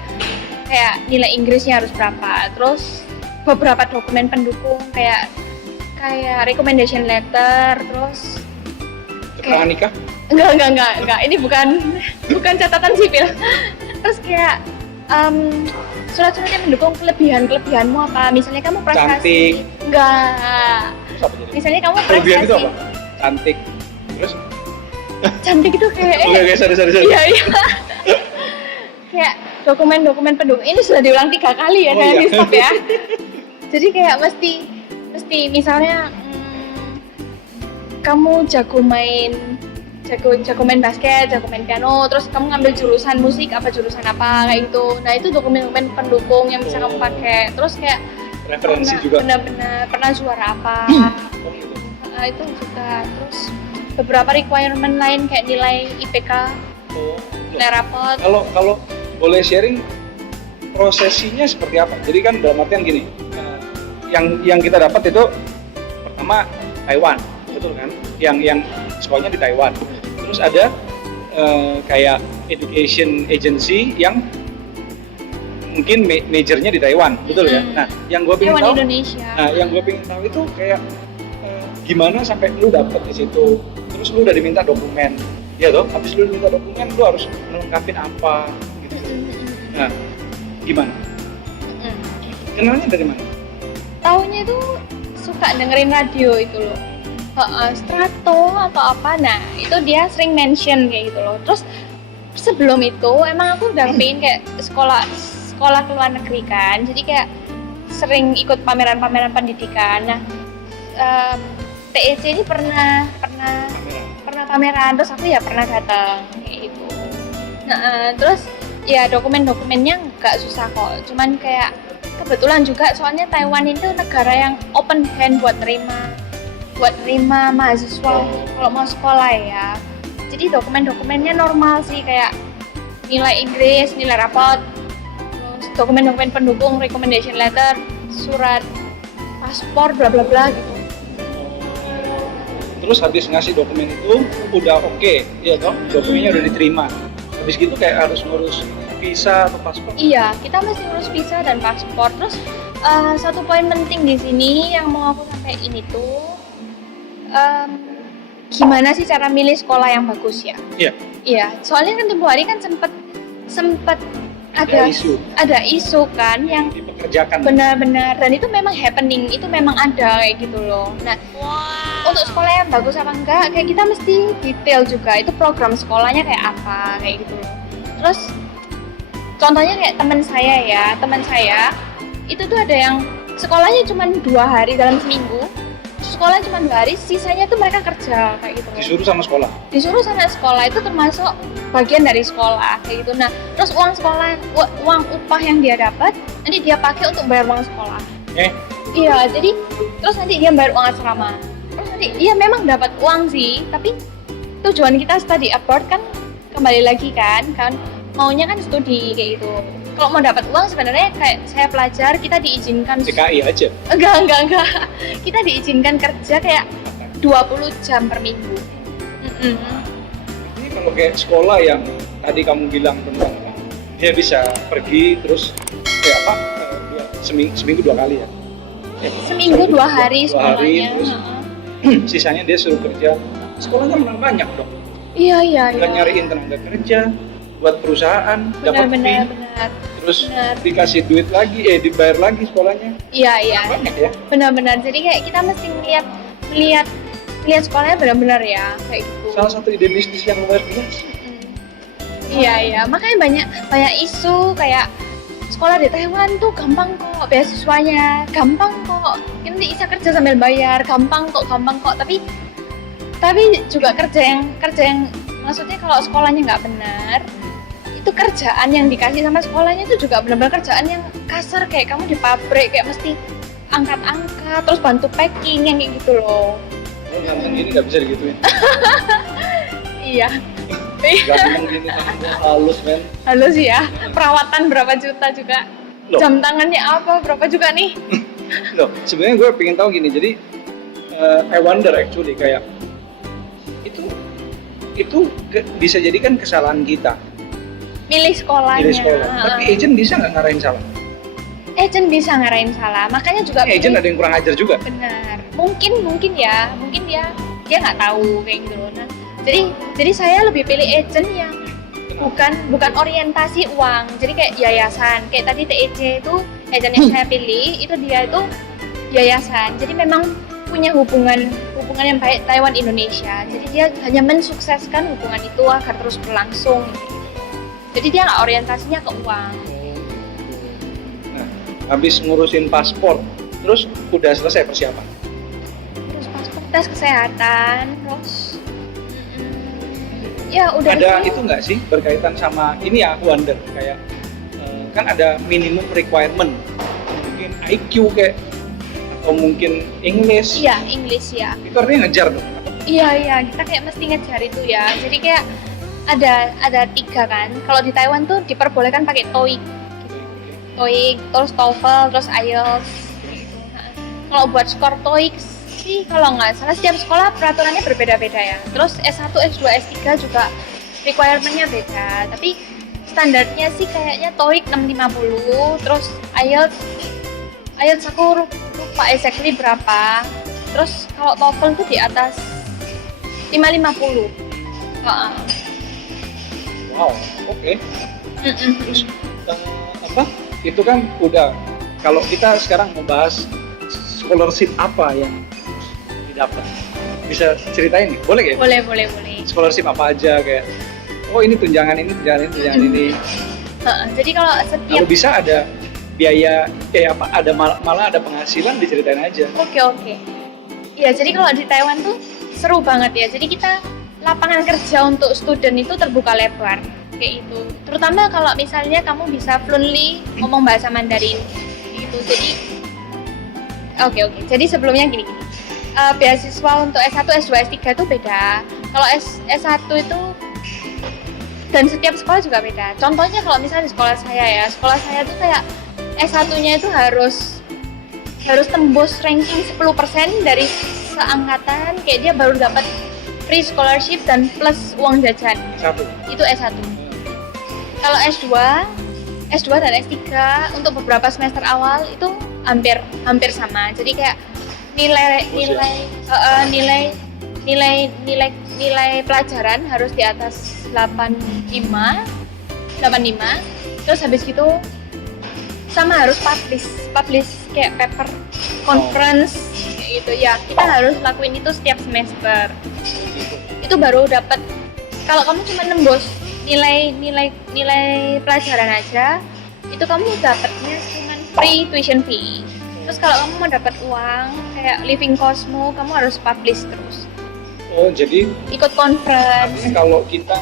nilai Inggrisnya harus berapa. Terus beberapa dokumen pendukung kayak recommendation letter. Terus Keterangan nikah? enggak. Ini bukan catatan sipil. Terus kayak surat-surat yang mendukung kelebihanmu apa? Misalnya kamu prestasi. Cantik. Enggak. Terus apa jadi? Misalnya kamu Kelebihan itu prestasi. apa? Cantik. Terus? Cantik itu kayak Oke, sorry. iya. Kayak dokumen-dokumen pendukung. Ini sudah diulang 3 kali ya, Oh, jangan iya. di stop ya. Jadi kayak mesti misalnya kamu jago main basket, jago main piano, terus kamu ngambil jurusan musik jurusan apa kayak gitu. Nah itu dokumen-dokumen pendukung yang bisa kamu pakai. Terus kayak Referensi juga. benar-benar pernah juara apa. Oh, gitu. Nah, itu juga. Terus beberapa requirement lain kayak nilai IPK, Oh, nilai rapot. Kalau boleh sharing prosesinya seperti apa? Jadi kan dalam artian gini, yang kita dapat itu pertama Taiwan, betul kan? Yang sekolahnya di Taiwan. Terus ada kayak education agency yang mungkin majornya di Taiwan, betul ya? Nah, yang gue pengen Taiwan tahu, Indonesia. yang gue pengen tahu itu kayak gimana sampai lu dapet di situ, terus lu udah diminta dokumen, ya toh? Habis lu diminta dokumen, lu harus melengkapin apa, gitu. Nah, gimana? Kenalnya dari mana? Taunya itu suka dengerin radio itu loh. Strato atau apa. Nah, itu dia sering mention kayak gitu loh. Terus sebelum itu emang aku udah pengen kayak sekolah ke luar negeri kan. Jadi kayak sering ikut pameran-pameran pendidikan. Nah, TEC ini pernah pameran, terus aku ya pernah datang kayak gitu. Nah, terus ya dokumennya nggak susah kok. Cuman kayak kebetulan juga soalnya Taiwan itu negara yang open hand buat terima mahasiswa kalau mau sekolah ya. Jadi dokumennya normal sih, kayak nilai Inggris, nilai rapot, terus dokumen pendukung, recommendation letter, surat paspor, bla bla bla gitu. Terus habis ngasih dokumen itu udah oke, ya toh? Dokumennya udah diterima. Habis gitu kayak harus ngurus visa atau paspor. Iya, kita mesti ngurus visa dan paspor. Terus satu poin penting di sini yang mau aku sampaikan itu gimana sih cara milih sekolah yang bagus ya? Iya. Iya, soalnya kan tempo hari kan sempet ada isu kan yang Dipekerjakan. benar-benar, dan itu memang happening, itu memang ada kayak gitu loh. Nah, untuk sekolah yang bagus apa enggak, kayak kita mesti detail juga, itu program sekolahnya kayak apa, kayak gitu loh. Terus, contohnya kayak teman saya, itu tuh ada yang sekolahnya cuma 2 hari dalam seminggu, sekolah cuma 2 hari, sisanya tuh mereka kerja, kayak gitu loh. Disuruh sama sekolah. Disuruh sama sekolah, itu termasuk bagian dari sekolah kayak gitu. Nah, terus uang upah yang dia dapat nanti dia pakai untuk bayar uang sekolah. Iya, jadi terus nanti dia bayar uang asrama. Terus nanti dia memang dapat uang sih, tapi tujuan kita study abroad kan kembali lagi kan maunya kan studi kayak gitu. Kalau mau dapat uang sebenarnya kayak saya pelajar, kita diizinkan DKI aja. enggak. Kita diizinkan kerja kayak 20 jam per minggu. Ini kalau kayak sekolah yang tadi kamu bilang tentang dia bisa pergi terus kayak apa? Seminggu 2 kali ya. Seminggu 2 hari 2 hari sekolahnya. terus sisanya dia suruh kerja. Sekolahnya menang banyak dong. Iya. Kan nyariin tenaga kerja buat perusahaan, dapat fee, Benar. terus Benar. dikasih duit lagi, dibayar lagi sekolahnya. Iya. Banyak ya. Benar. Jadi kayak kita mesti melihat sekolahnya benar-benar ya kayak gitu. Salah satu ide bisnis yang luar biasa. Iya. Makanya banyak isu kayak sekolah di Taiwan tuh gampang kok, beasiswanya gampang kok, nanti bisa kerja sambil bayar, gampang kok. Tapi juga kerja yang maksudnya kalau sekolahnya nggak benar, itu kerjaan yang dikasih sama sekolahnya itu juga benar-benar kerjaan yang kasar, kayak kamu di pabrik kayak mesti angkat-angkat terus bantu packing yang kayak gitu loh. Lu ngomong gini nggak bisa digituin. Iya. Ganteng gini kan halus men. Halus ya. Perawatan berapa juta juga. Loh. Jam tangannya apa berapa juga nih? Loh, sebenarnya gue pengen tahu gini. Jadi I wonder actually kayak itu bisa jadi kan kesalahan kita Milih sekolahnya. di sekolah. Tapi agent bisa nggak ngarahin salah? Agent bisa ngarahin salah. Makanya juga Agent ada yang kurang ajar juga. benar. Mungkin dia nggak tahu kayak gitu loh. Nah, jadi saya lebih pilih agent yang bukan orientasi uang. Jadi kayak yayasan. Kayak tadi TEC itu agent yang saya pilih itu dia itu yayasan. Jadi memang punya hubungan yang baik Taiwan Indonesia. Jadi dia hanya mensukseskan hubungan itu agar terus berlangsung. Jadi dia nggak orientasinya ke uang. Nah, habis ngurusin paspor, terus udah selesai persiapan. Terus paspor, tes kesehatan, terus ya udah Ada sih. itu nggak sih berkaitan sama ini ya, aku wonder kayak kan ada minimum requirement, mungkin IQ kayak atau mungkin English. Iya, English ya. Itu artinya ngejar dong. Iya, kita kayak mesti ngejar itu ya. Jadi kayak ada 3 kan. Kalau di Taiwan tuh diperbolehkan pakai TOEIC, terus TOEFL, terus IELTS. Gitu. Nah, kalau buat skor TOEIC sih kalau nggak salah setiap sekolah peraturannya berbeda-beda ya. Terus S1, S2, S3 juga requirement-nya beda. Tapi standarnya sih kayaknya TOEIC 650, terus IELTS aku lupa exactly berapa. Terus kalau TOEFL tuh di atas 550. Wow, oke. Terus apa? Itu kan udah. Kalau kita sekarang membahas scholarship apa yang harus didapat, bisa ceritain nih? Boleh ya? Boleh. Scholarship apa aja kayak? Oh ini tunjangan ini. Jadi kalau setiap Kalau bisa ada biaya ada malah ada penghasilan, diceritain aja. Oke. Ya, jadi kalau di Taiwan tuh seru banget ya. Jadi kita lapangan kerja untuk student itu terbuka lebar kayak itu. Terutama kalau misalnya kamu bisa fluently ngomong bahasa Mandarin gitu. Jadi oke. Jadi sebelumnya gini. Beasiswa untuk S1, S2, S3 itu beda. Kalau S1 itu dan setiap sekolah juga beda. Contohnya kalau misalnya di sekolah saya tuh kayak S1-nya itu harus tembus ranking 10% dari seangkatan, kayak dia baru dapat free scholarship dan plus uang jajan. Itu S1. Kalau S2 dan S3 untuk beberapa semester awal itu hampir sama. Jadi kayak nilai pelajaran harus di atas 85. Terus habis gitu sama harus publish kayak paper conference kayak gitu ya. Kita harus lakuin itu setiap semester. Itu baru dapat. Kalau kamu cuma nembus nilai pelajaran aja, itu kamu dapatnya cuma free tuition fee. Terus kalau kamu mau dapat uang kayak living costmu, kamu harus publish terus. Oh, jadi Ikut conference. kalau kita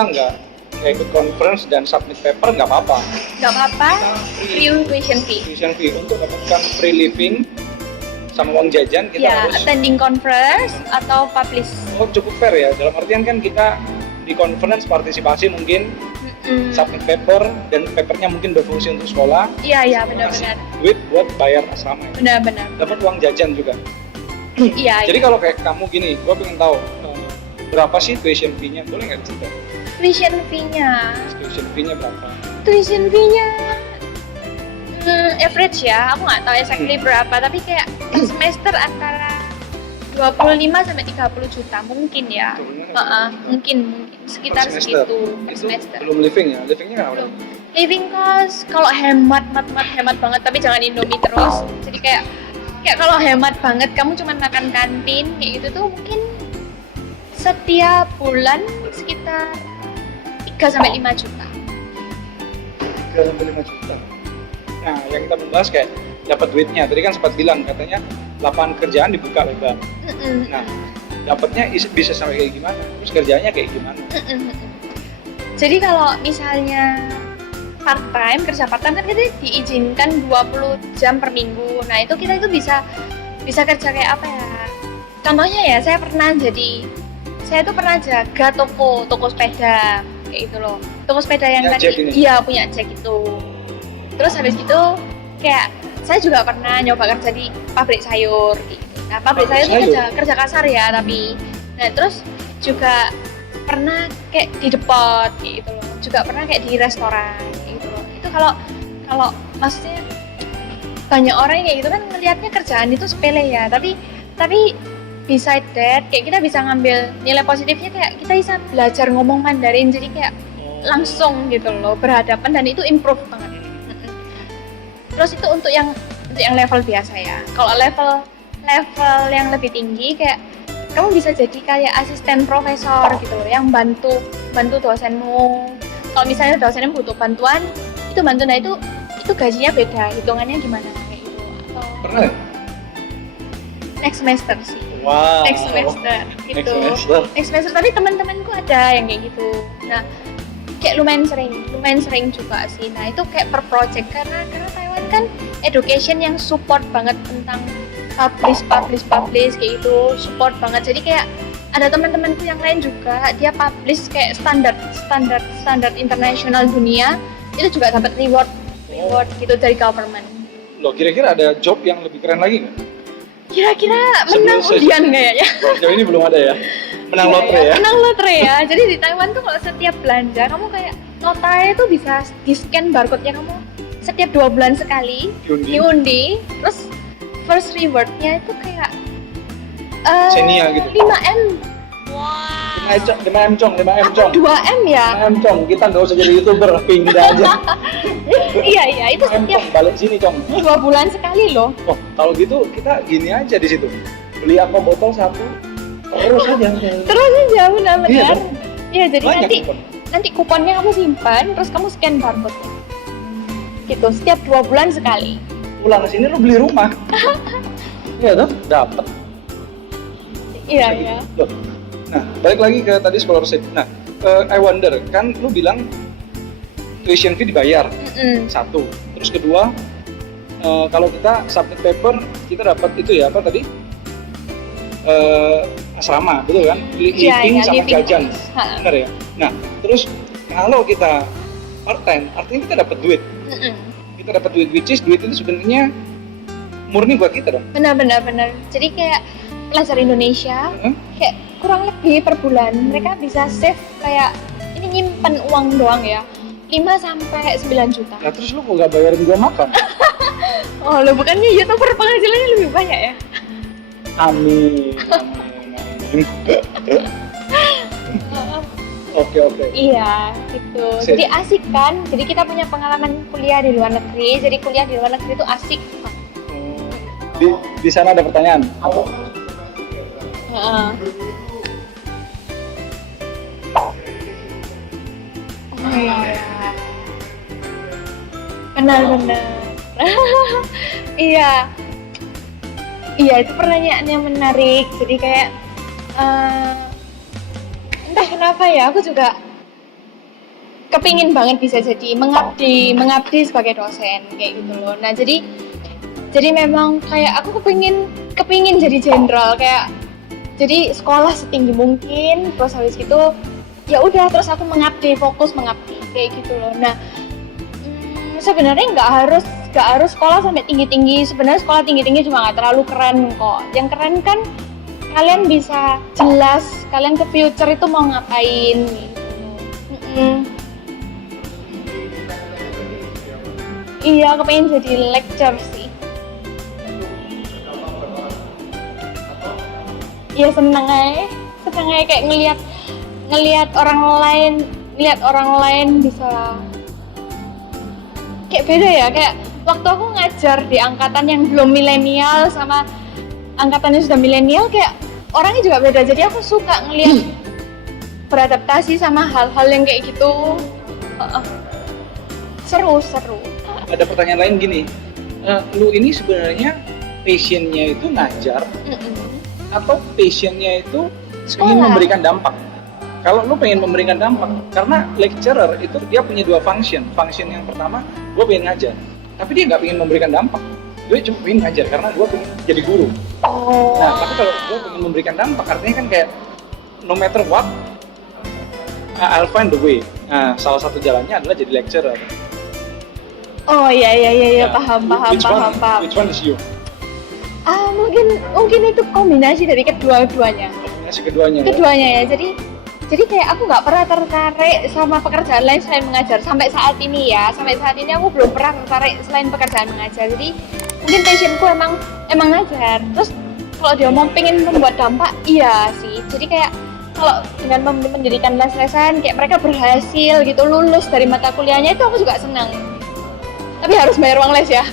nggak ikut conference dan submit paper nggak apa-apa. Nggak apa-apa, free tuition fee. Tuition fee untuk dapatkan free living sama uang jajan kita Ya, harus. attending conference atau publish. Oh, cukup fair ya. Dalam artian kan kita di conference partisipasi mungkin submit paper dan papernya mungkin berfungsi untuk sekolah. Iya, Ngasih benar-benar. duit buat bayar asrama. Benar-benar. Dapat uang jajan juga. Iya. Jadi kalau kayak kamu gini, gua pengen tahu berapa sih tuition fee-nya? Boleh nggak cerita? Tuition fee-nya berapa? Tuition fee-nya average ya, aku nggak tahu exactly berapa, tapi kayak per semester antara 25 sampai 30 juta mungkin ya. Mungkin sekitar Per semester. segitu per Itu semester. belum living ya? Livingnya kan Belum. Living cost kalau hemat banget, tapi jangan Indomie terus. Jadi kayak kalau hemat banget kamu cuma makan kantin kayak gitu tuh mungkin setiap bulan sekitar 3 sampai 5 juta. 3 sampai 5 juta. Nah, yang kita membahas kayak dapat duitnya. Tadi kan sempat bilang katanya lapangan kerjaan dibuka lebar. Nah, dapatnya bisa sampai kayak gimana? Terus kerjanya kayak gimana? Jadi kalau misalnya kerja part time kan kita diizinkan 20 jam per minggu. Nah, itu kita itu bisa kerja kayak apa ya? contohnya ya, saya tuh pernah jaga toko sepeda kayak gitu loh. Toko sepeda yang Punya tadi Jack ini? iya punya Jack itu. Terus habis gitu kayak saya juga pernah nyoba kerja di pabrik sayur gitu. Nah, pabrik sayur itu kerja kasar ya, tapi nah terus juga pernah kayak di depot kayak gitu loh. Juga pernah kayak di restoran kayak gitu loh. Itu kalau maksudnya banyak orang yang kayak gitu kan ngelihatnya kerjaan itu sepele ya, tapi beside that kayak kita bisa ngambil nilai positifnya, kayak kita bisa belajar ngomong Mandarin, jadi kayak langsung gitu loh berhadapan, dan itu improve banget. Terus itu untuk yang level biasa ya. Kalau level yang lebih tinggi kayak kamu bisa jadi kayak asisten profesor gitu loh, yang bantu dosenmu. Kalau misalnya dosennya butuh bantuan, nah itu gajinya beda, hitungannya gimana kayak gitu. Atau Pernah ya? next semester sih. Wow. Next semester gitu. Next semester, tapi teman-temanku ada yang kayak gitu. Nah, kayak lumayan sering juga sih. Nah, itu kayak per project karena Taiwan kan education yang support banget tentang publish kayak gitu, support banget. Jadi kayak ada teman-temanku yang lain juga, dia publish kayak standar internasional dunia, itu juga dapat reward gitu dari government. Loh, kira-kira ada job yang lebih keren lagi nggak? Kira-kira menang undian kayaknya. Sejauh ini belum ada ya? Menang lotre ya? Menang lotre ya. Jadi di Taiwan tuh kalau setiap belanja kamu kayak notanya tuh bisa di scan barcode-nya kamu setiap 2 bulan sekali diundi. Terus first reward-nya itu kayak Xenia gitu. 5M. 5M cong. 2M ya? 5M cong, kita nggak usah jadi YouTuber, pindah aja. Iya, itu 5M setiap cong, balik sini cong. 2 bulan sekali loh. Oh, kalau gitu kita gini aja di situ. Beli aqua botol 1, terus aja. Terus aja benar-benar. Iya, kan? Iya, jadi Banyak nanti kuponnya kamu simpan, terus kamu scan barcode. Gitu, setiap 2 bulan sekali. Pulang ke sini lu beli rumah. Iya tuh, dapat. Iya. Loh. Nah, balik lagi ke tadi scholarship. Nah, I wonder, kan lu bilang tuition fee dibayar, satu. Terus kedua, kalau kita submit paper, kita dapat itu ya, apa tadi? Asrama, betul kan? Living sama living jajan, cost. benar ya? Nah, terus kalau kita part time, artinya kita dapat duit. Kita dapat duit, which is duit itu sebenarnya murni buat kita dong. Benar. Jadi kayak pelajar Indonesia, kayak kurang lebih per bulan mereka bisa save kayak ini nyimpen uang doang ya 5-9 juta. Nah, terus lu kok gak bayarin gua makan? Oh, lo bukannya YouTuber penghasilannya lebih banyak ya? Amin. Oke. Iya, gitu. Jadi asik kan? Jadi kita punya pengalaman kuliah di luar negeri. Jadi kuliah di luar negeri itu asik. Di sana ada pertanyaan. Benar. Iya, itu pertanyaan yang menarik. Jadi kayak entah kenapa ya, aku juga kepingin banget bisa jadi mengabdi sebagai dosen kayak gitu loh. Nah, jadi memang kayak aku kepingin jadi jenderal, kayak jadi sekolah setinggi mungkin, terus habis gitu ya udah, terus aku fokus mengabdi kayak gitu loh. Nah, sebenarnya nggak harus sekolah sampai tinggi-tinggi. Sebenarnya sekolah tinggi-tinggi juga nggak terlalu keren kok. Yang keren kan kalian bisa jelas kalian ke future itu mau ngapain gitu. Iya, kepengen jadi lecturer sih. Iya, seneng aja kayak ngelihat orang lain bisa kayak beda ya, kayak waktu aku ngajar di angkatan yang belum milenial sama angkatan yang sudah milenial, kayak orangnya juga beda. Jadi aku suka ngelihat beradaptasi sama hal-hal yang kayak gitu. Seru. Ada pertanyaan lain gini, lu ini sebenarnya passionnya itu ngajar atau passionnya itu ingin memberikan dampak? Kalau lu pengen memberikan dampak, karena lecturer itu dia punya 2 function. Function yang pertama, gue pengen ngajar, tapi dia nggak pengen memberikan dampak. gue cuma pengen ngajar karena gue pengen jadi guru. Oh. Nah, tapi kalau gue pengen memberikan dampak, artinya kan kayak no matter what, I'll find the way. Nah, salah satu jalannya adalah jadi lecturer. Oh iya, Nah, paham. Which one is you? Mungkin itu kombinasi dari kedua-duanya. Kombinasi keduanya. Keduanya ya. Jadi kayak aku nggak pernah tertarik sama pekerjaan lain selain mengajar sampai saat ini ya. Sampai saat ini aku belum pernah tertarik selain pekerjaan mengajar. Jadi mungkin passionku emang ngajar. Terus kalau dia mau pengen membuat dampak, iya sih. Jadi kayak kalau dengan mendirikan les-lesan kayak mereka berhasil gitu lulus dari mata kuliahnya itu aku juga senang. Tapi harus bayar uang les ya.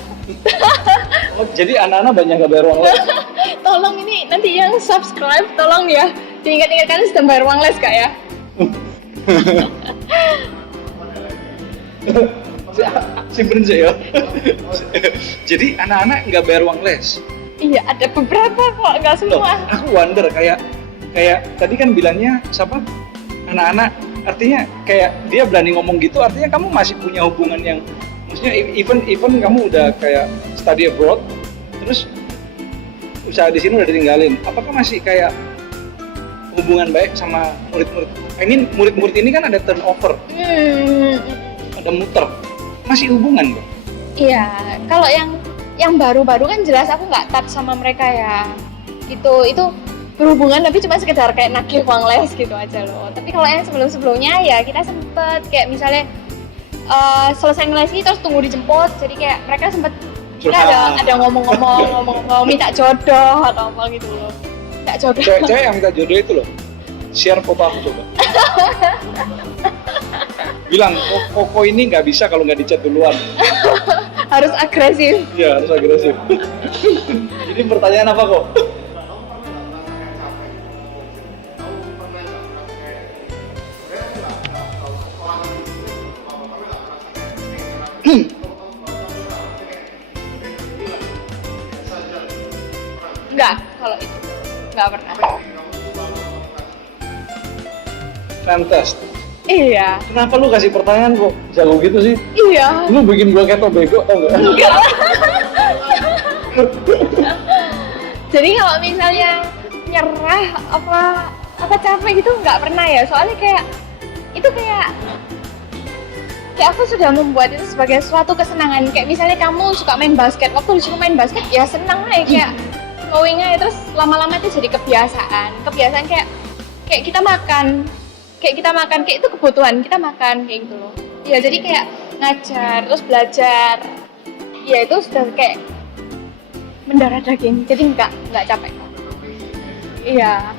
Oh, jadi anak-anak banyak nggak bayar uang les? Tolong ini nanti yang subscribe tolong ya diingat-ingatkan sudah bayar uang les Kak ya. Simpen aja ya. Jadi anak-anak nggak bayar uang les. Iya, ada beberapa kok, nggak Loh, semua. aku wonder kayak tadi kan bilangnya siapa? Anak-anak, artinya kayak dia berani ngomong gitu, artinya kamu masih punya hubungan yang, maksudnya even kamu udah kayak study abroad, terus usaha di sini udah ditinggalin, apakah masih kayak hubungan baik sama murid-murid? I mean murid-murid ini kan ada turnover, ada muter, masih hubungan kok? Iya, kalau yang baru-baru kan jelas aku nggak touch sama mereka ya. Itu berhubungan tapi cuma sekedar kayak nagih uang les gitu aja loh. Tapi kalau yang sebelum-sebelumnya ya kita sempet kayak misalnya selesai ngelesi terus tunggu dijemput. Jadi kayak mereka sempet kita ada ngomong-ngomong minta jodoh atau apa gitu loh. Minta jodoh. Cewek yang minta jodoh itu loh. Share foto aku coba. Bilang, Koko ini nggak bisa kalau nggak dicat duluan. Harus agresif. Iya, harus agresif. Jadi pertanyaan apa kok? Enggak, kalau itu enggak pernah. Fantastic. Iya. Kenapa lu kasih pertanyaan kok jago gitu sih? Iya. Lu bikin gua kayak bego tau nggak? Enggak. Jadi kalau misalnya nyerah apa capek gitu nggak pernah ya. Soalnya kayak itu kayak aku sudah membuat itu sebagai suatu kesenangan. Kayak misalnya kamu suka main basket, waktu disuruh main basket ya senang aja kayak flowing aja, terus lama-lama itu jadi kebiasaan kayak kita makan kayak itu kebutuhan kita makan kayak gitu loh ya. Jadi kayak ngajar terus belajar ya itu sudah kayak mendarah daging, jadi nggak capek. Iya.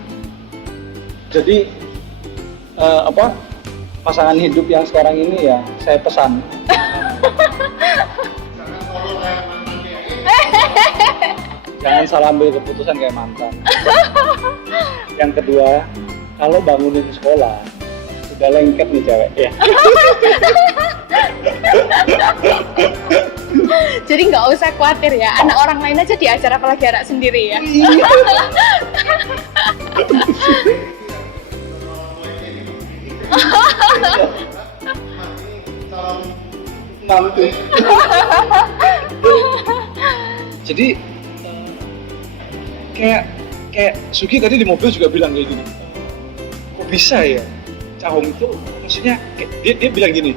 Jadi pasangan hidup yang sekarang ini ya saya pesan. Jangan salah ambil keputusan kayak mantan. Yang kedua, kalau bangunin sekolah udah lengket nih cewek ya. Jadi nggak usah khawatir ya, anak orang lain aja diajar apalagi anak sendiri ya. Nanti. Jadi kayak Sugi tadi di mobil juga bilang kayak gini. Kok bisa ya? Cahong itu maksudnya dia bilang gini.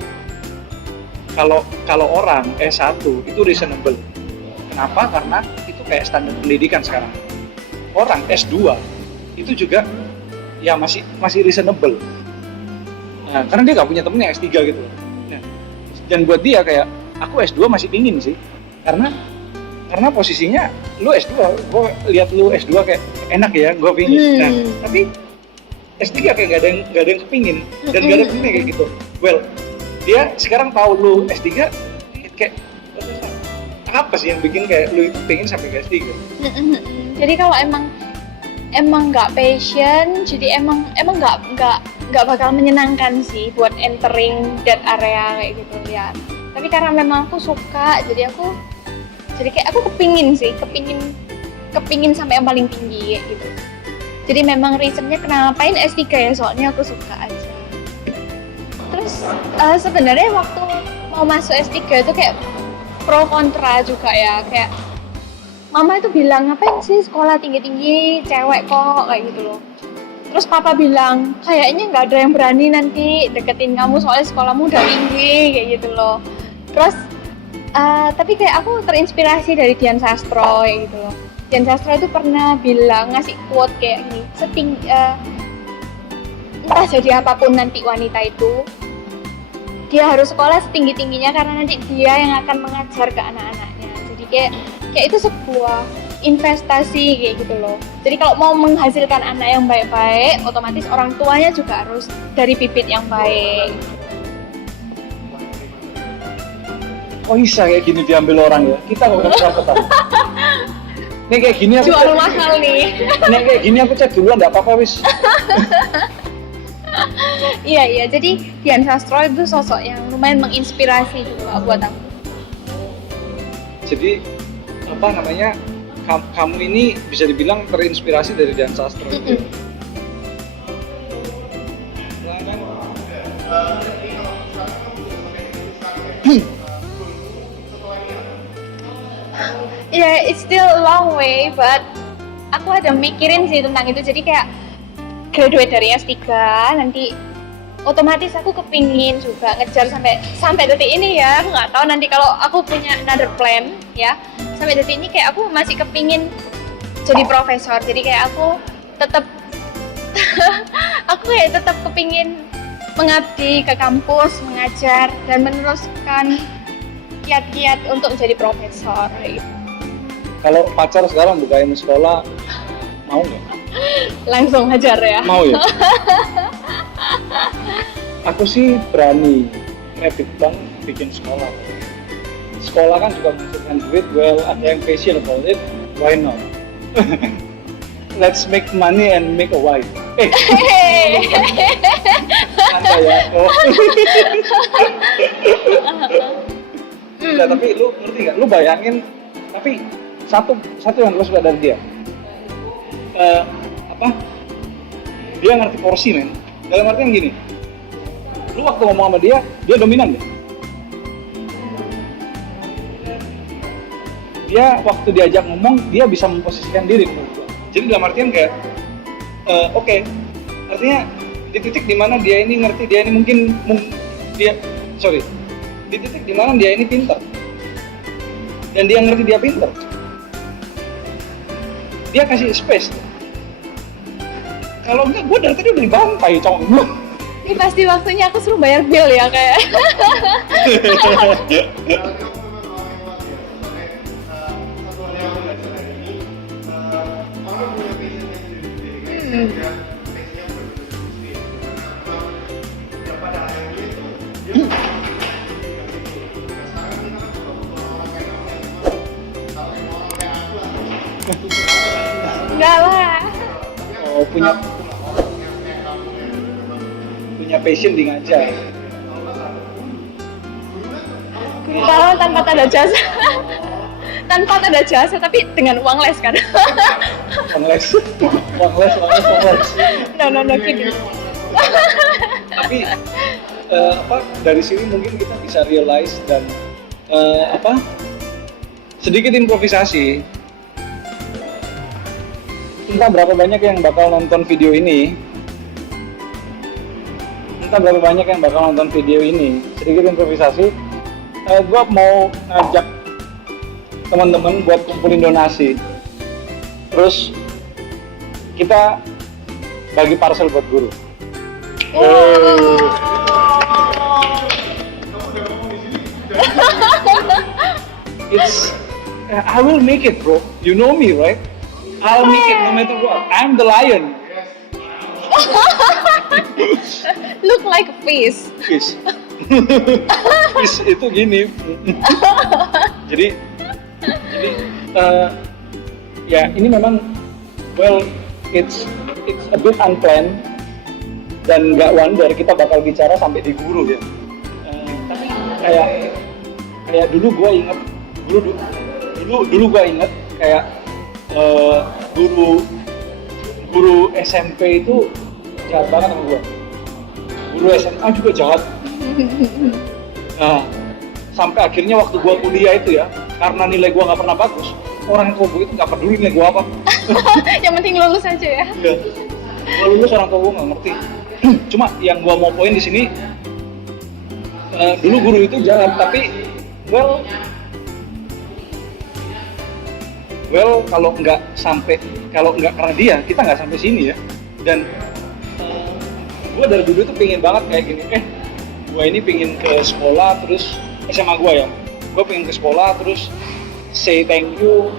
Kalau orang S1 itu reasonable. Kenapa? Karena itu kayak standar pendidikan sekarang. Orang S2 itu juga ya masih reasonable. Nah, karena dia nggak punya temen yang S3 gitu. Nah, dan buat dia kayak aku S2 masih pingin sih. Karena posisinya lu S2, gue lihat lu S2 kayak enak ya, gue pingin. Nah, tapi S3 kayak gak ada yang kepingin dan gak ada kepingin kayak gitu. Well, dia sekarang tahu lu S3 kayak apa sih yang bikin kayak lu itu pengen sampai ke S3? Jadi kalau emang nggak passion, jadi emang nggak bakal menyenangkan sih buat entering that area kayak gitu ya. Tapi karena memang aku suka, jadi kayak aku kepingin sampai yang paling tinggi kayak gitu. Jadi memang reasonnya kenapain S3 ya, soalnya aku suka aja. Terus sebenarnya waktu mau masuk S3 itu kayak pro kontra juga ya, kayak mama itu bilang ngapain sih sekolah tinggi-tinggi cewek kok kayak gitu loh. Terus papa bilang kayaknya nggak ada yang berani nanti deketin kamu soalnya sekolahmu udah tinggi kayak gitu loh. Terus tapi kayak aku terinspirasi dari Dian Sastro kayak gitu loh. Dian Sastro itu pernah bilang ngasih quote kayak gini, entah jadi apapun nanti wanita itu, dia harus sekolah setinggi-tingginya karena nanti dia yang akan mengajar ke anak-anaknya. Jadi kayak itu sebuah investasi kayak gitu loh. Jadi kalau mau menghasilkan anak yang baik-baik, otomatis orang tuanya juga harus dari bibit yang baik. Oh bisa kayak gini diambil orang ya? Kita nggak pernah ketahui. Nih kayak gini aku Jual mahal nih. Nih kayak gini aku cek duluan, nggak apa-apa wis. Iya, jadi Dian Sastro itu sosok yang lumayan menginspirasi juga buat aku. Jadi apa namanya, kamu ini bisa dibilang terinspirasi dari Dian Sastro. Yeah, it's still a long way, but aku ada mikirin sih tentang itu. Jadi kayak graduate dari S3 nanti otomatis aku kepingin juga ngejar sampai detik ini ya. Aku nggak tahu nanti kalau aku punya another plan ya. Sampai detik ini kayak aku masih kepingin jadi profesor. Jadi kayak aku tetap tetap kepingin mengabdi ke kampus, mengajar dan meneruskan kiat-kiat untuk menjadi profesor gitu. Kalau pacar sekarang bukain sekolah, mau nggak? Langsung hajar ya. Mau ya? Aku sih berani ngebit bank bikin sekolah. Sekolah kan juga menghasilkan duit, well ada yang passion about it, why not? Let's make money and make a wife. Anda ya. Oh. Nah, tapi lu ngerti nggak? Lu bayangin, tapi satu yang lu suka dari dia. Dia ngerti porsi men. Dalam artian gini, lu waktu ngomong sama dia dominan deh. Dia waktu diajak ngomong, dia bisa memposisikan diri menurut gua. Jadi dalam artian kayak, oke, artinya di titik dimana dia ini ngerti, dia ini di titik dimana dia ini pintar, dan dia ngerti dia pintar, dia kasih space. Kalau enggak, gue dari tadi udah dibantai cowok lu. Ini pasti waktunya aku suruh bayar bill ya kayak. Enggak lah. Oh, punya passion di ngajar. Kalau tanpa tanda jasa. Tanpa tanda jasa tapi dengan uang les kan. Uang les. No kidding. Tapi dari sini mungkin kita bisa realize dan sedikit improvisasi. Entah berapa banyak yang bakal nonton video ini. Sedikit improvisasi. Gue mau ngajak teman-teman buat kumpulin donasi. Terus kita bagi parcel buat guru. I will make it, bro. You know me, right? I'll make it no matter what. I'm the lion. Look like a fish. Fish itu gini. jadi ya ini memang it's a bit unplanned dan nggak wonder kita bakal bicara sampai di guru ya. Tapi kayak dulu gue inget kayak guru SMP itu jahat banget sama gue. Guru SMA juga jahat. Nah, sampai akhirnya waktu gue kuliah itu ya, karena nilai gue nggak pernah bagus, orang tua gue itu nggak peduli nih gue apa. Yang penting lulus aja ya. Iya. Gue lulus orang tua gue nggak ngerti. Cuma yang gue mau poin di sini, dulu guru itu jahat, tapi well kalau nggak karena dia, kita nggak sampai sini ya. Dan gue dari dulu tuh pingin banget kayak gini, gue ini pingin ke sekolah terus SMA gue ya, gue pingin ke sekolah terus say thank you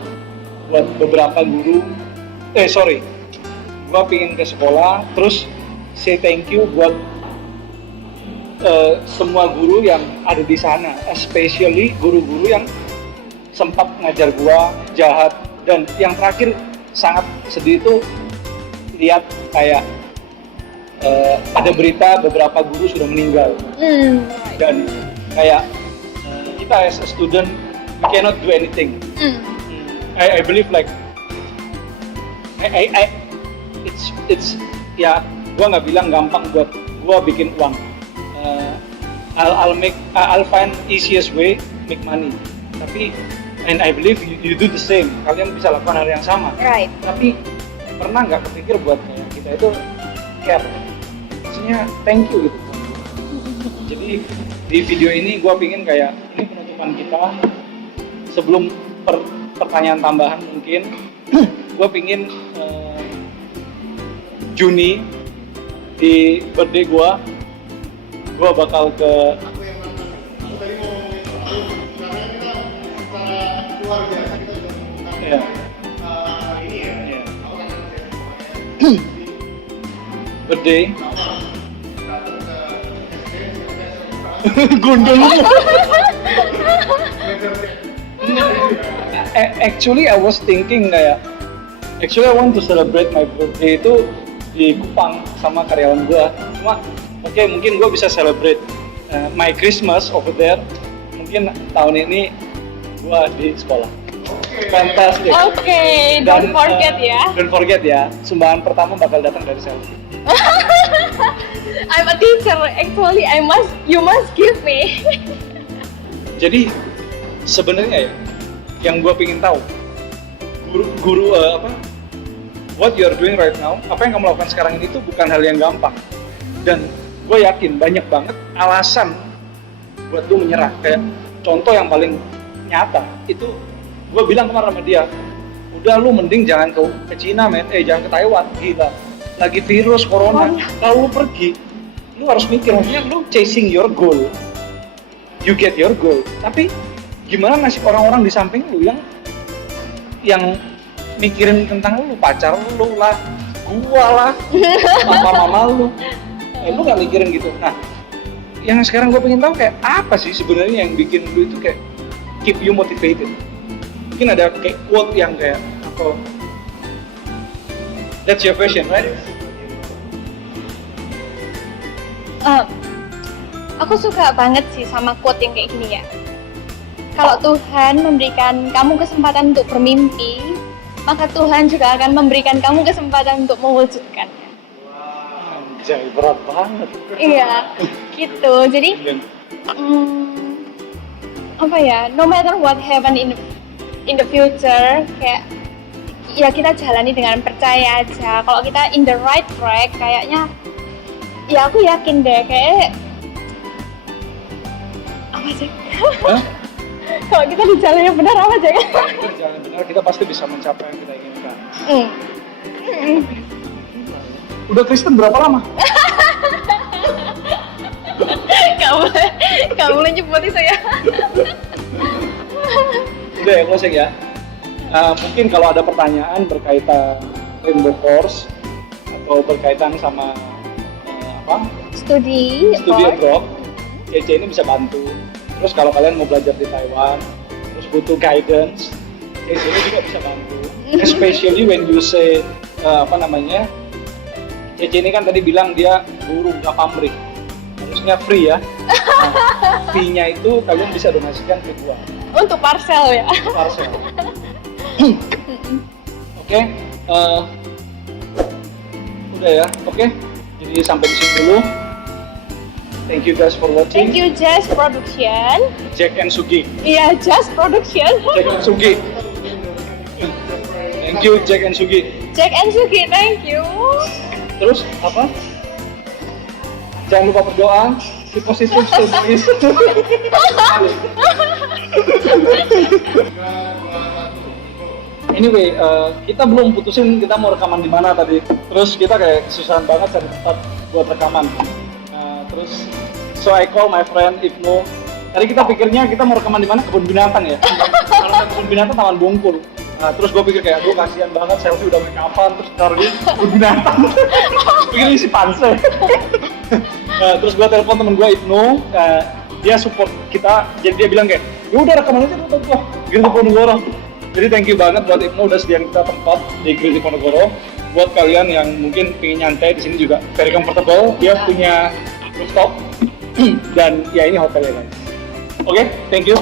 buat beberapa guru, gue pingin ke sekolah terus say thank you buat semua guru yang ada di sana, especially guru-guru yang sempat ngajar gua jahat. Dan yang terakhir sangat sedih itu lihat kayak ada berita beberapa guru sudah meninggal. Dan kayak kita as a student we cannot do anything. I believe like it's ya, gua nggak bilang gampang buat gua bikin uang. I'll find easiest way make money. Tapi and I believe you do the same. Kalian bisa lakukan hal yang sama. Right. Tapi pernah nggak kepikir buat kayak kita itu care? Maksudnya thank you gitu. Jadi di video ini gue pingin kayak ini penutupan kita. Sebelum pertanyaan tambahan mungkin, gue pingin Juni di birthday gue bakal ke birthday gondol. Actually I was thinking kayak I want to celebrate my birthday itu di Kupang sama karyawan gua. Cuma mungkin gua bisa celebrate my Christmas over there. Mungkin tahun ini gua di sekolah. Fantastic. Don't forget ya. Don't forget ya. Sumbangan pertama bakal datang dari selfie. I'm a teacher. Actually, you must give me. Jadi sebenarnya ya, yang gue pingin tahu, guru what you are doing right now, apa yang kamu lakukan sekarang ini tuh bukan hal yang gampang. Dan gue yakin banyak banget alasan buat lu menyerah. Kayak contoh yang paling nyata itu, gue bilang kemarin sama dia, udah lu mending jangan ke Cina men, jangan ke Taiwan, gila. Lagi virus corona, kalau lu pergi, lu harus mikir, maksudnya lu chasing your goal, you get your goal. Tapi gimana nasib orang-orang di samping lu yang mikirin tentang lu, pacar lu lah, gua lah, mama lu, lu gak mikirin gitu. Nah, yang sekarang gue pengen tahu kayak apa sih sebenarnya yang bikin lu itu kayak keep you motivated. Mungkin ada kayak quote yang kayak apa? That's your passion, right? Aku suka banget sih sama quote yang kayak gini ya. Kalau Tuhan memberikan kamu kesempatan untuk bermimpi, maka Tuhan juga akan memberikan kamu kesempatan untuk mewujudkannya. Anjay, berat banget. Iya, gitu. Jadi apa ya? No matter what happen in the future, kayak ya kita jalani dengan percaya aja. Kalau kita in the right track, kayaknya ya aku yakin deh kayak apa sih? Kalau kita di jalan yang benar apa aja kan? Di jalan benar kita pasti bisa mencapai yang kita inginkan. Udah Kristen berapa lama? Kamu boleh nyebutin saya. Udah ya, closing ya. Mungkin kalau ada pertanyaan berkaitan Rainbow Course atau berkaitan sama studi abroad, Cece ini bisa bantu. Terus kalau kalian mau belajar di Taiwan, terus butuh guidance, Cece ini juga bisa bantu. Especially when you say Cece ini kan tadi bilang dia guru nggak pamrih, harusnya free ya. Nah, fee-nya itu kalian bisa donasikan ke gua. Untuk parcel ya. Parcel. Oke, udah ya. Oke, jadi sampai di sini dulu. Thank you guys for watching. Thank you Jazz Production. Jack and Sugi. Iya, Jazz Production. Jack and Sugi. Thank you Jack and Sugi. Jack and Sugi, thank you. Terus apa? Jangan lupa berdoa, keep positive, stay optimis. Anyway, kita belum putusin kita mau rekaman di mana tadi. Terus kita kayak kesusahan banget cari tempat buat rekaman. Terus, so I call my friend Ibnu. Tadi kita pikirnya kita mau rekaman di mana? Kebun binatang ya. Kalau kebun binatang Taman Bungkul. Terus gue pikir kayak, aduh kasihan banget selfie udah make upan terus taruh di kebun binatang. Pikir ini si panse. Terus gue telepon temen gue Ibnu, dia support kita. Jadi dia bilang kayak, ya udah rekaman aja dulu tuh, Grill Ponorogo. Jadi thank you banget buat Ibnu udah sediain kita tempat di Grill Ponorogo. Buat kalian yang mungkin pengen nyantai di sini juga very comfortable. Dia punya rooftop dan ya ini hotelnya guys. Oke, thank you.